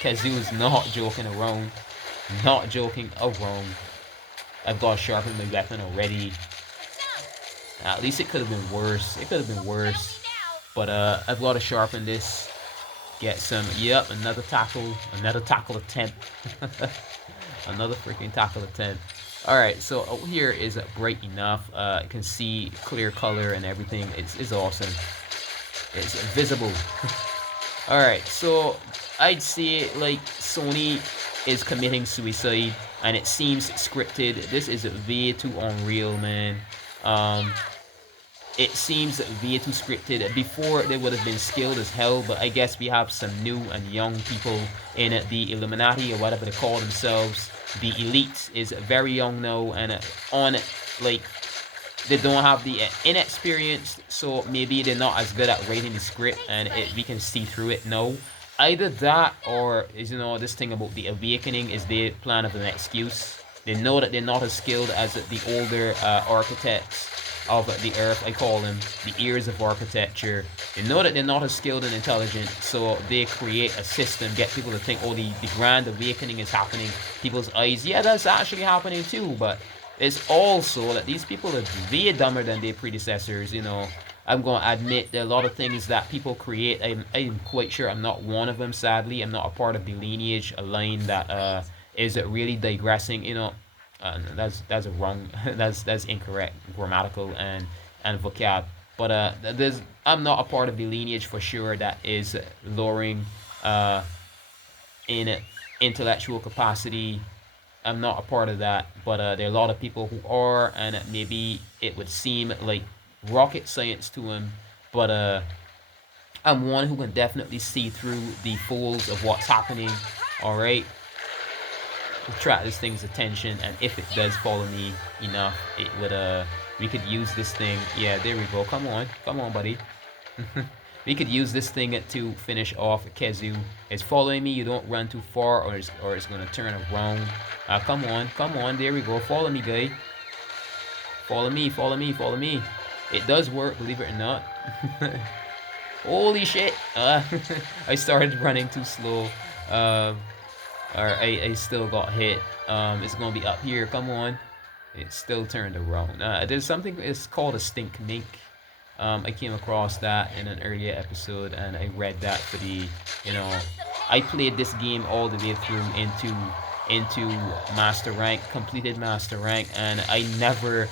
Kazoo is not joking around. Not joking around. I've got to sharpen my weapon already. At least it could have been worse. It could have been worse. But I've got to sharpen this. Get some. Yep, another tackle. Another tackle attempt. Another freaking tackle attempt. Alright, so out here is bright enough. You can see clear color and everything. It's awesome. It's visible. Alright, so I'd say like Sony is committing suicide, and it seems scripted. This is way too unreal, man. It seems way too scripted. Before, they would have been skilled as hell, but I guess we have some new and young people in the Illuminati, or whatever they call themselves. The elite is very young now, and they don't have the inexperienced, so maybe they're not as good at writing the script, and we can see through it now. Either that, or is this thing about the awakening is their plan of an excuse. They know that they're not as skilled as the older architects of the earth. I call them the ears of architecture. They know that they're not as skilled and intelligent, so they create a system, get people to think, oh, the grand awakening is happening. People's eyes, yeah, that's actually happening too, but it's also that these people are way dumber than their predecessors. I'm going to admit there are a lot of things that people create. I'm quite sure I'm not one of them, sadly. I'm not a part of the lineage, a line that is really digressing, that's a wrong, that's incorrect grammatical and vocab. But I'm not a part of the lineage for sure that is lowering in intellectual capacity. I'm not a part of that, but there are a lot of people who are, and maybe it would seem like rocket science to them, but I'm one who can definitely see through the folds of what's happening. All right, attract this thing's attention, and if it does follow me enough, it would we could use this thing. Yeah, there we go. Come on, buddy. We could use this thing to finish off Kazoo. It's following me. You don't run too far, or it's gonna turn around. Come on. There we go. Follow me, guy. Follow me. It does work, believe it or not. Holy shit! I started running too slow. Or I still got hit. It's gonna be up here. Come on. It still turned around. There's something. It's called a stink mink. I came across that in an earlier episode, and I read that for the, you know, I played this game all the way through into master rank, completed master rank, and I never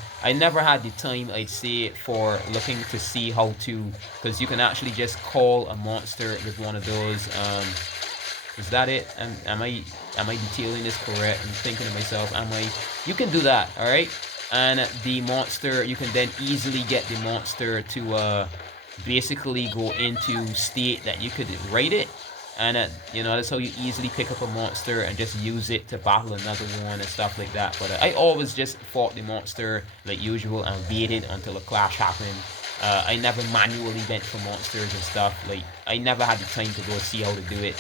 had the time, I'd say, for looking to see how to, because you can actually just call a monster with one of those. Is that it? Am I detailing this correct? I'm thinking to myself, am I? You can do that, all right. And the monster, you can then easily get the monster to basically go into state that you could write it, and that's how you easily pick up a monster and just use it to battle another one and stuff like that. But I always just fought the monster like usual and waited until a clash happened. I never manually went for monsters and stuff. Like, I never had the time to go see how to do it.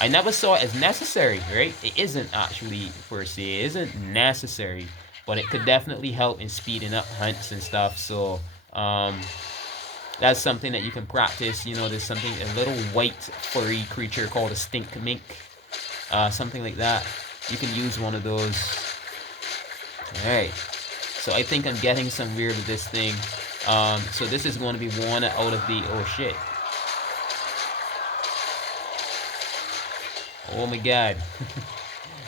I never saw it as necessary, right? It isn't actually, per se, it isn't necessary, but it could definitely help in speeding up hunts and stuff. So that's something that you can practice. There's something, a little white furry creature called a stink mink, something like that. You can use one of those. All right. So I think I'm getting somewhere with this thing. So this is going to be one out of the, oh shit. Oh my god.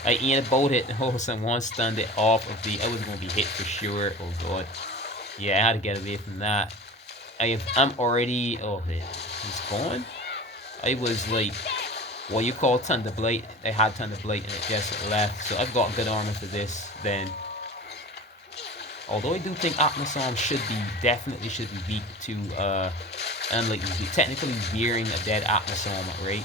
I ain't about it. Oh, someone stunned it off of the, I was going to be hit for sure. Oh god. Yeah, I had to get away from that. I'm already, oh, it's gone? I was like, what you call Thunderblight. I had Thunderblight and it just left. So I've got good armor for this then. Although I do think Atmosom definitely should be weak to, and like technically wearing a dead Atmosom, right?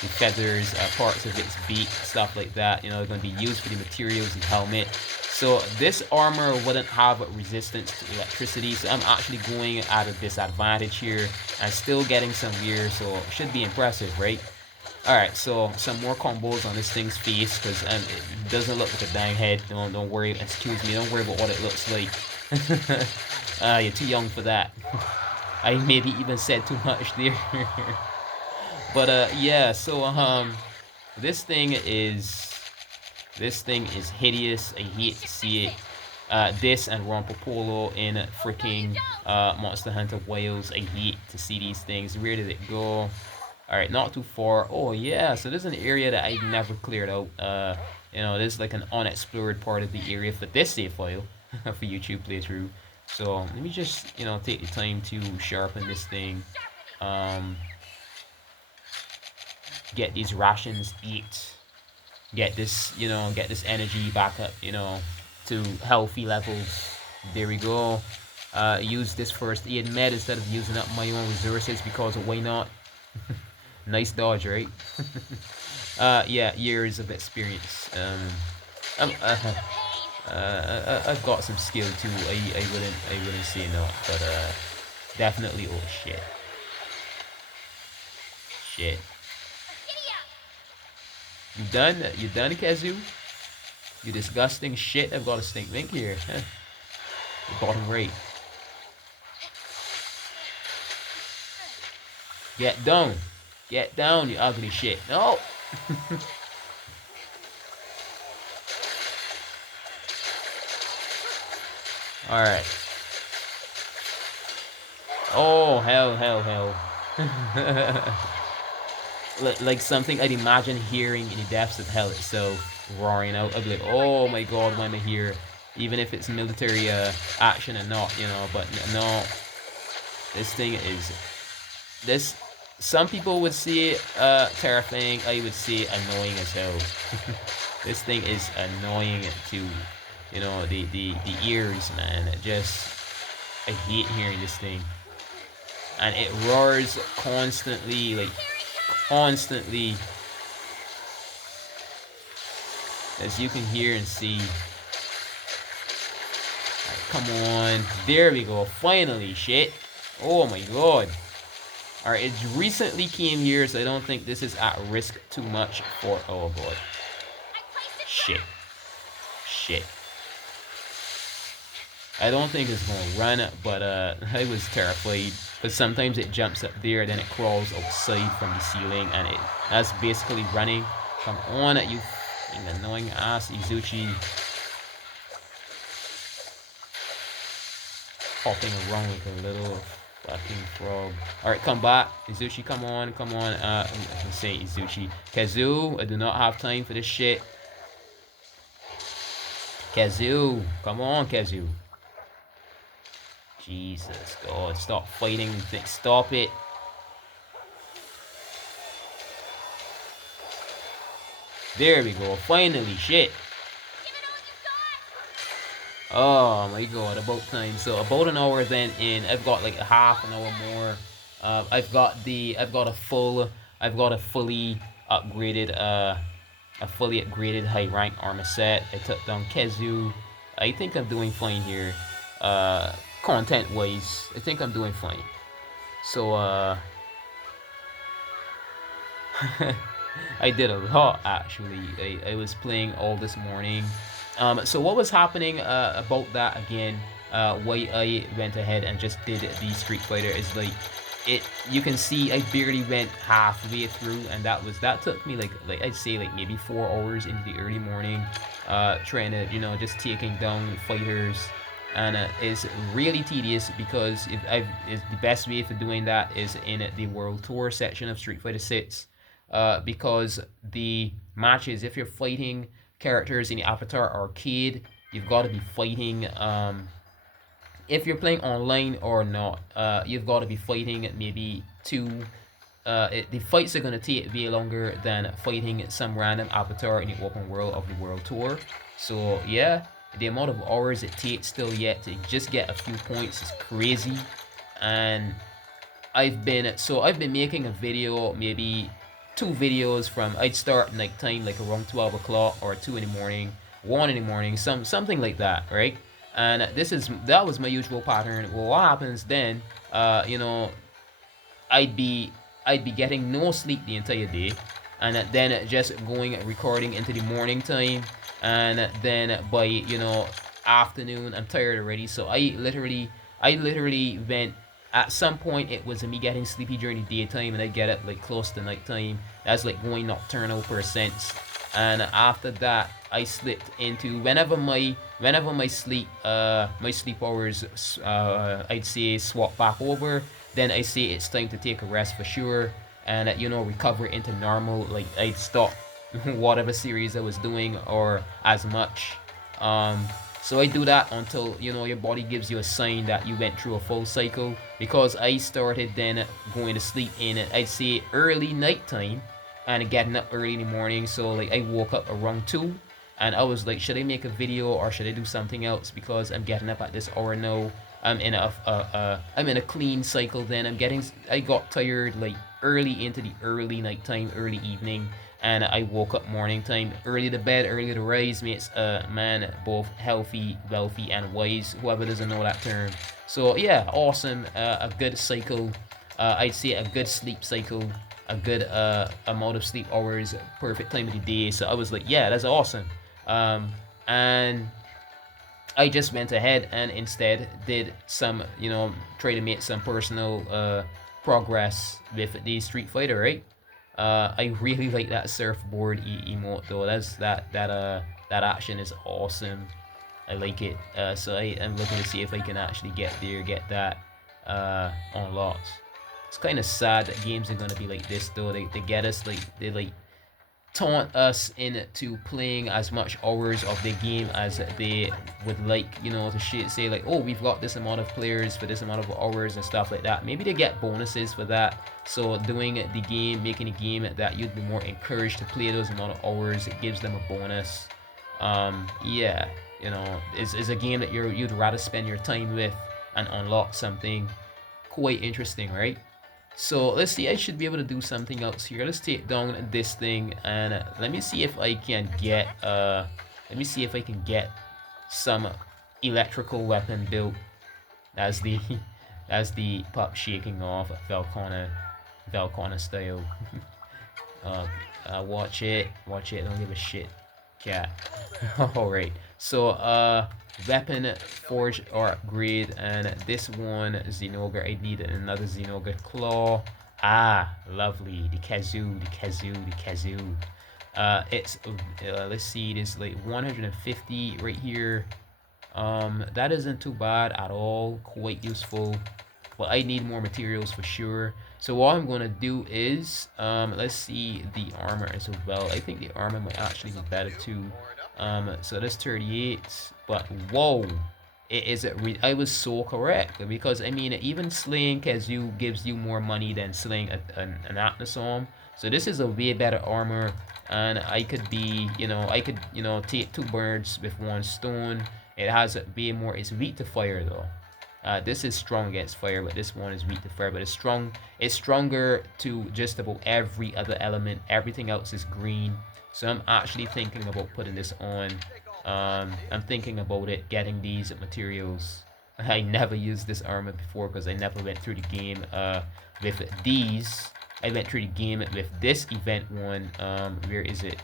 The feathers, parts of its beak, stuff like that, are going to be used for the materials and helmet. So this armor wouldn't have resistance to electricity, so I'm actually going at a disadvantage here and still getting some weird, so it should be impressive, right? Alright, so some more combos on this thing's face, because it doesn't look like a dang head. Don't worry, excuse me, don't worry about what it looks like. You're too young for that. I maybe even said too much there. But yeah, so this thing is hideous. I hate to see it. This and Rompopolo in freaking Monster Hunter Wilds. I hate to see these things. Where did it go? Alright, not too far. Oh yeah, so there's an area that I never cleared out. There's like an unexplored part of the area for this save file for YouTube playthrough. So let me just, take the time to sharpen this thing. Get these rations, eat. Get this, get this energy back up, to healthy levels. There we go. Use this first aid med instead of using up my own resources, because why not? Nice dodge, right? Yeah, years of experience. I've got some skill too. I wouldn't say no, but definitely. Oh shit. Shit. You done? You done, Kazu? You disgusting shit. I've got a stink mink here. Huh? The bottom right. Get down. Get down, you ugly shit. No! Alright. Oh, hell. Like something I'd imagine hearing in the depths of hell itself roaring out. I'd be like, oh my god, why am I here? Even if it's military action or not, but no. This thing is... Some people would say it terrifying. I would say annoying as hell. This thing is annoying to, the ears, man. I hate hearing this thing. And it roars constantly, like, constantly. As you can hear and see. Right, come on. There we go. Finally, shit. Oh my god. Alright, it recently came here, so I don't think this is at risk too much for... Oh, God. Shit. I don't think it's going to run, but I was terrified. But sometimes it jumps up there, then it crawls outside from the ceiling, and that's basically running. Come on, you f***ing annoying ass, Izuchi. Hopping around like a little Fucking frog. Alright, come back. Izuchi, come on, come on. I'm saying Izuchi. Kazoo, I do not have time for this shit. Kazoo, come on, Kazoo. Jesus God, stop fighting. Stop it. There we go. Finally, shit. Oh my God, about time. So about an hour then in. I've got like a half an hour more. I've got a fully upgraded a fully upgraded high rank armor set. I took down Kezu. I think I'm doing fine here. Content wise, I think I'm doing fine. So I did a lot actually. I was playing all this morning. So what was happening about that again? Why I went ahead and just did the Street Fighter is like it. You can see I barely went halfway through, and that took me like I'd say like maybe 4 hours into the early morning, trying to just taking down fighters. And it's really tedious because is the best way for doing that is in the World Tour section of Street Fighter 6, because the matches, if you're fighting characters in the Avatar Arcade, you've got to be fighting. If you're playing online or not, you've got to be fighting maybe two. The fights are going to take way longer than fighting some random avatar in the open world of the World Tour. So yeah, the amount of hours it takes still yet to just get a few points is crazy. And I've been making a video, maybe 2 videos from I'd start nighttime like around 12 o'clock or 2 in the morning, 1 in the morning, something like that, right? And that was my usual pattern. Well, what happens then? I'd be I'd be getting no sleep the entire day, and then just going recording into the morning time, and then by afternoon I'm tired already. So I literally went. At some point, it was me getting sleepy during the daytime, and I get up like close to nighttime. That's like going nocturnal for a sense. And after that, I slipped into whenever my sleep hours I'd say swap back over. Then I say it's time to take a rest for sure, and recover into normal. Like I'd stop whatever series I was doing or as much. Um, so I do that until your body gives you a sign that you went through a full cycle. Because I started then going to sleep in I'd say early nighttime, and getting up early in the morning. So like I woke up around 2, and I was like, should I make a video or should I do something else? Because I'm getting up at this hour now. I'm in a clean cycle. Then I got tired like early into the early nighttime, early evening, and I woke up morning time, early to bed, early to rise, mates. Man, both healthy, wealthy, and wise. Whoever doesn't know that term. So yeah, awesome. A good cycle. I'd say a good sleep cycle, a good amount of sleep hours, perfect time of the day. So I was like, yeah, that's awesome. And I just went ahead and instead did some, try to make some personal progress with the Street Fighter, right? I really like that surfboard emote though. That action is awesome. I like it. So I am looking to see if I can actually get that unlocked. It's kind of sad that games are gonna be like this though. They get us they taunt us into playing as much hours of the game as they would like, to say like, oh, we've got this amount of players for this amount of hours and stuff like that. Maybe they get bonuses for that. So doing the game, making a game that you'd be more encouraged to play those amount of hours, it gives them a bonus. Yeah, is a game that you'd rather spend your time with and unlock something quite interesting, right? So let's see, I should be able to do something else here. Let's take down this thing, and let me see if I can get some electrical weapon built as the as the pup shaking off Velcona style. Watch it, don't give a shit, cat. Alright, so weapon forge or upgrade, and this one Xenoga, I need another Xenoga claw. Ah, lovely, the kazoo. It's let's see, this like 150 right here. That isn't too bad at all, quite useful. but I need more materials for sure. So what I'm gonna do is, let's see the armor as well. I think the armor might actually be better too. So that's 38, but whoa, I was so correct, because I mean, even slaying Kazoo gives you more money than slaying an Atlasom. So this is a way better armor, and I could be, take two birds with one stone. It has way more. It's weak to fire though. This is strong against fire, but this one is weak to fire. But it's strong. It's stronger to just about every other element. Everything else is green. So I'm actually thinking about putting this on. I'm thinking about it, getting these materials. I never used this armor before because I never went through the game with these. I went through the game with this event one. Where is it?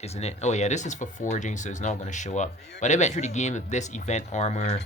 Isn't it? Oh yeah, this is for forging, so it's not gonna show up. But I went through the game with this event armor.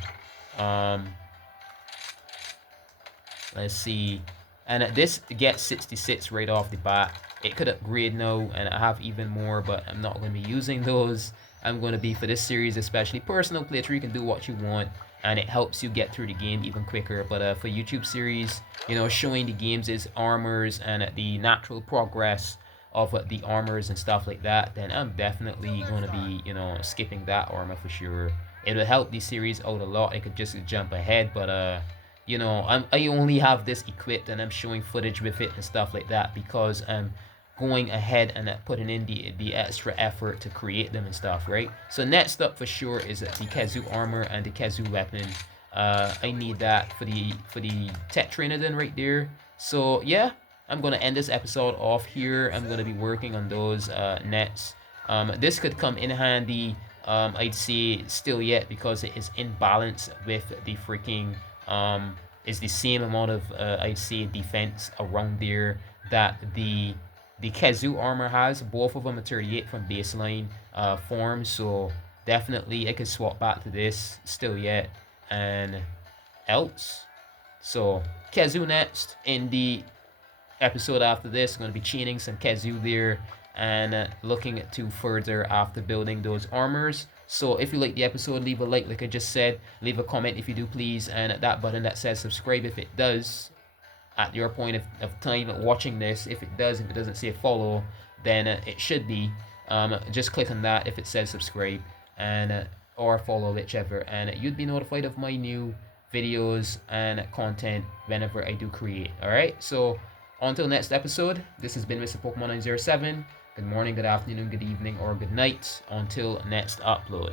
Let's see, and this gets 66 right off the bat. It could upgrade now, and I have even more, but I'm not going to be using those. I'm going to be, for this series especially, personal playthrough. You can do what you want, and it helps you get through the game even quicker. But for YouTube series, showing the games is armors and the natural progress of the armors and stuff like that, then I'm definitely going to be, skipping that armor for sure. It will help the series out a lot. I could just jump ahead, but I only have this equipped, and I'm showing footage with it and stuff like that because I'm going ahead and putting in the extra effort to create them and stuff, right? So next up for sure is the Kazoo armor and the Kazoo weapon. I need that for the Tetranodon right there. So yeah, I'm gonna end this episode off here. I'm gonna be working on those nets. This could come in handy. I'd say still yet, because it is in balance with the freaking is the same amount of I'd say defense around there that the Kazoo armor has. Both of them are 38 from baseline form, so definitely I could swap back to this still yet and else. So Kazoo next. In the episode after this, I'm going to be chaining some Kazoo there and looking to further after building those armors. So if you like the episode, leave a like I just said. Leave a comment if you do, please, and that button that says subscribe if it does. At your point of time watching this, if it doesn't say follow, then it should be. Just click on that if it says subscribe, and or follow, whichever, and you'd be notified of my new videos and content whenever I do create. Alright, so until next episode, this has been Mr. Pokemon 907. Good morning, good afternoon, good evening, or good night. Until next upload.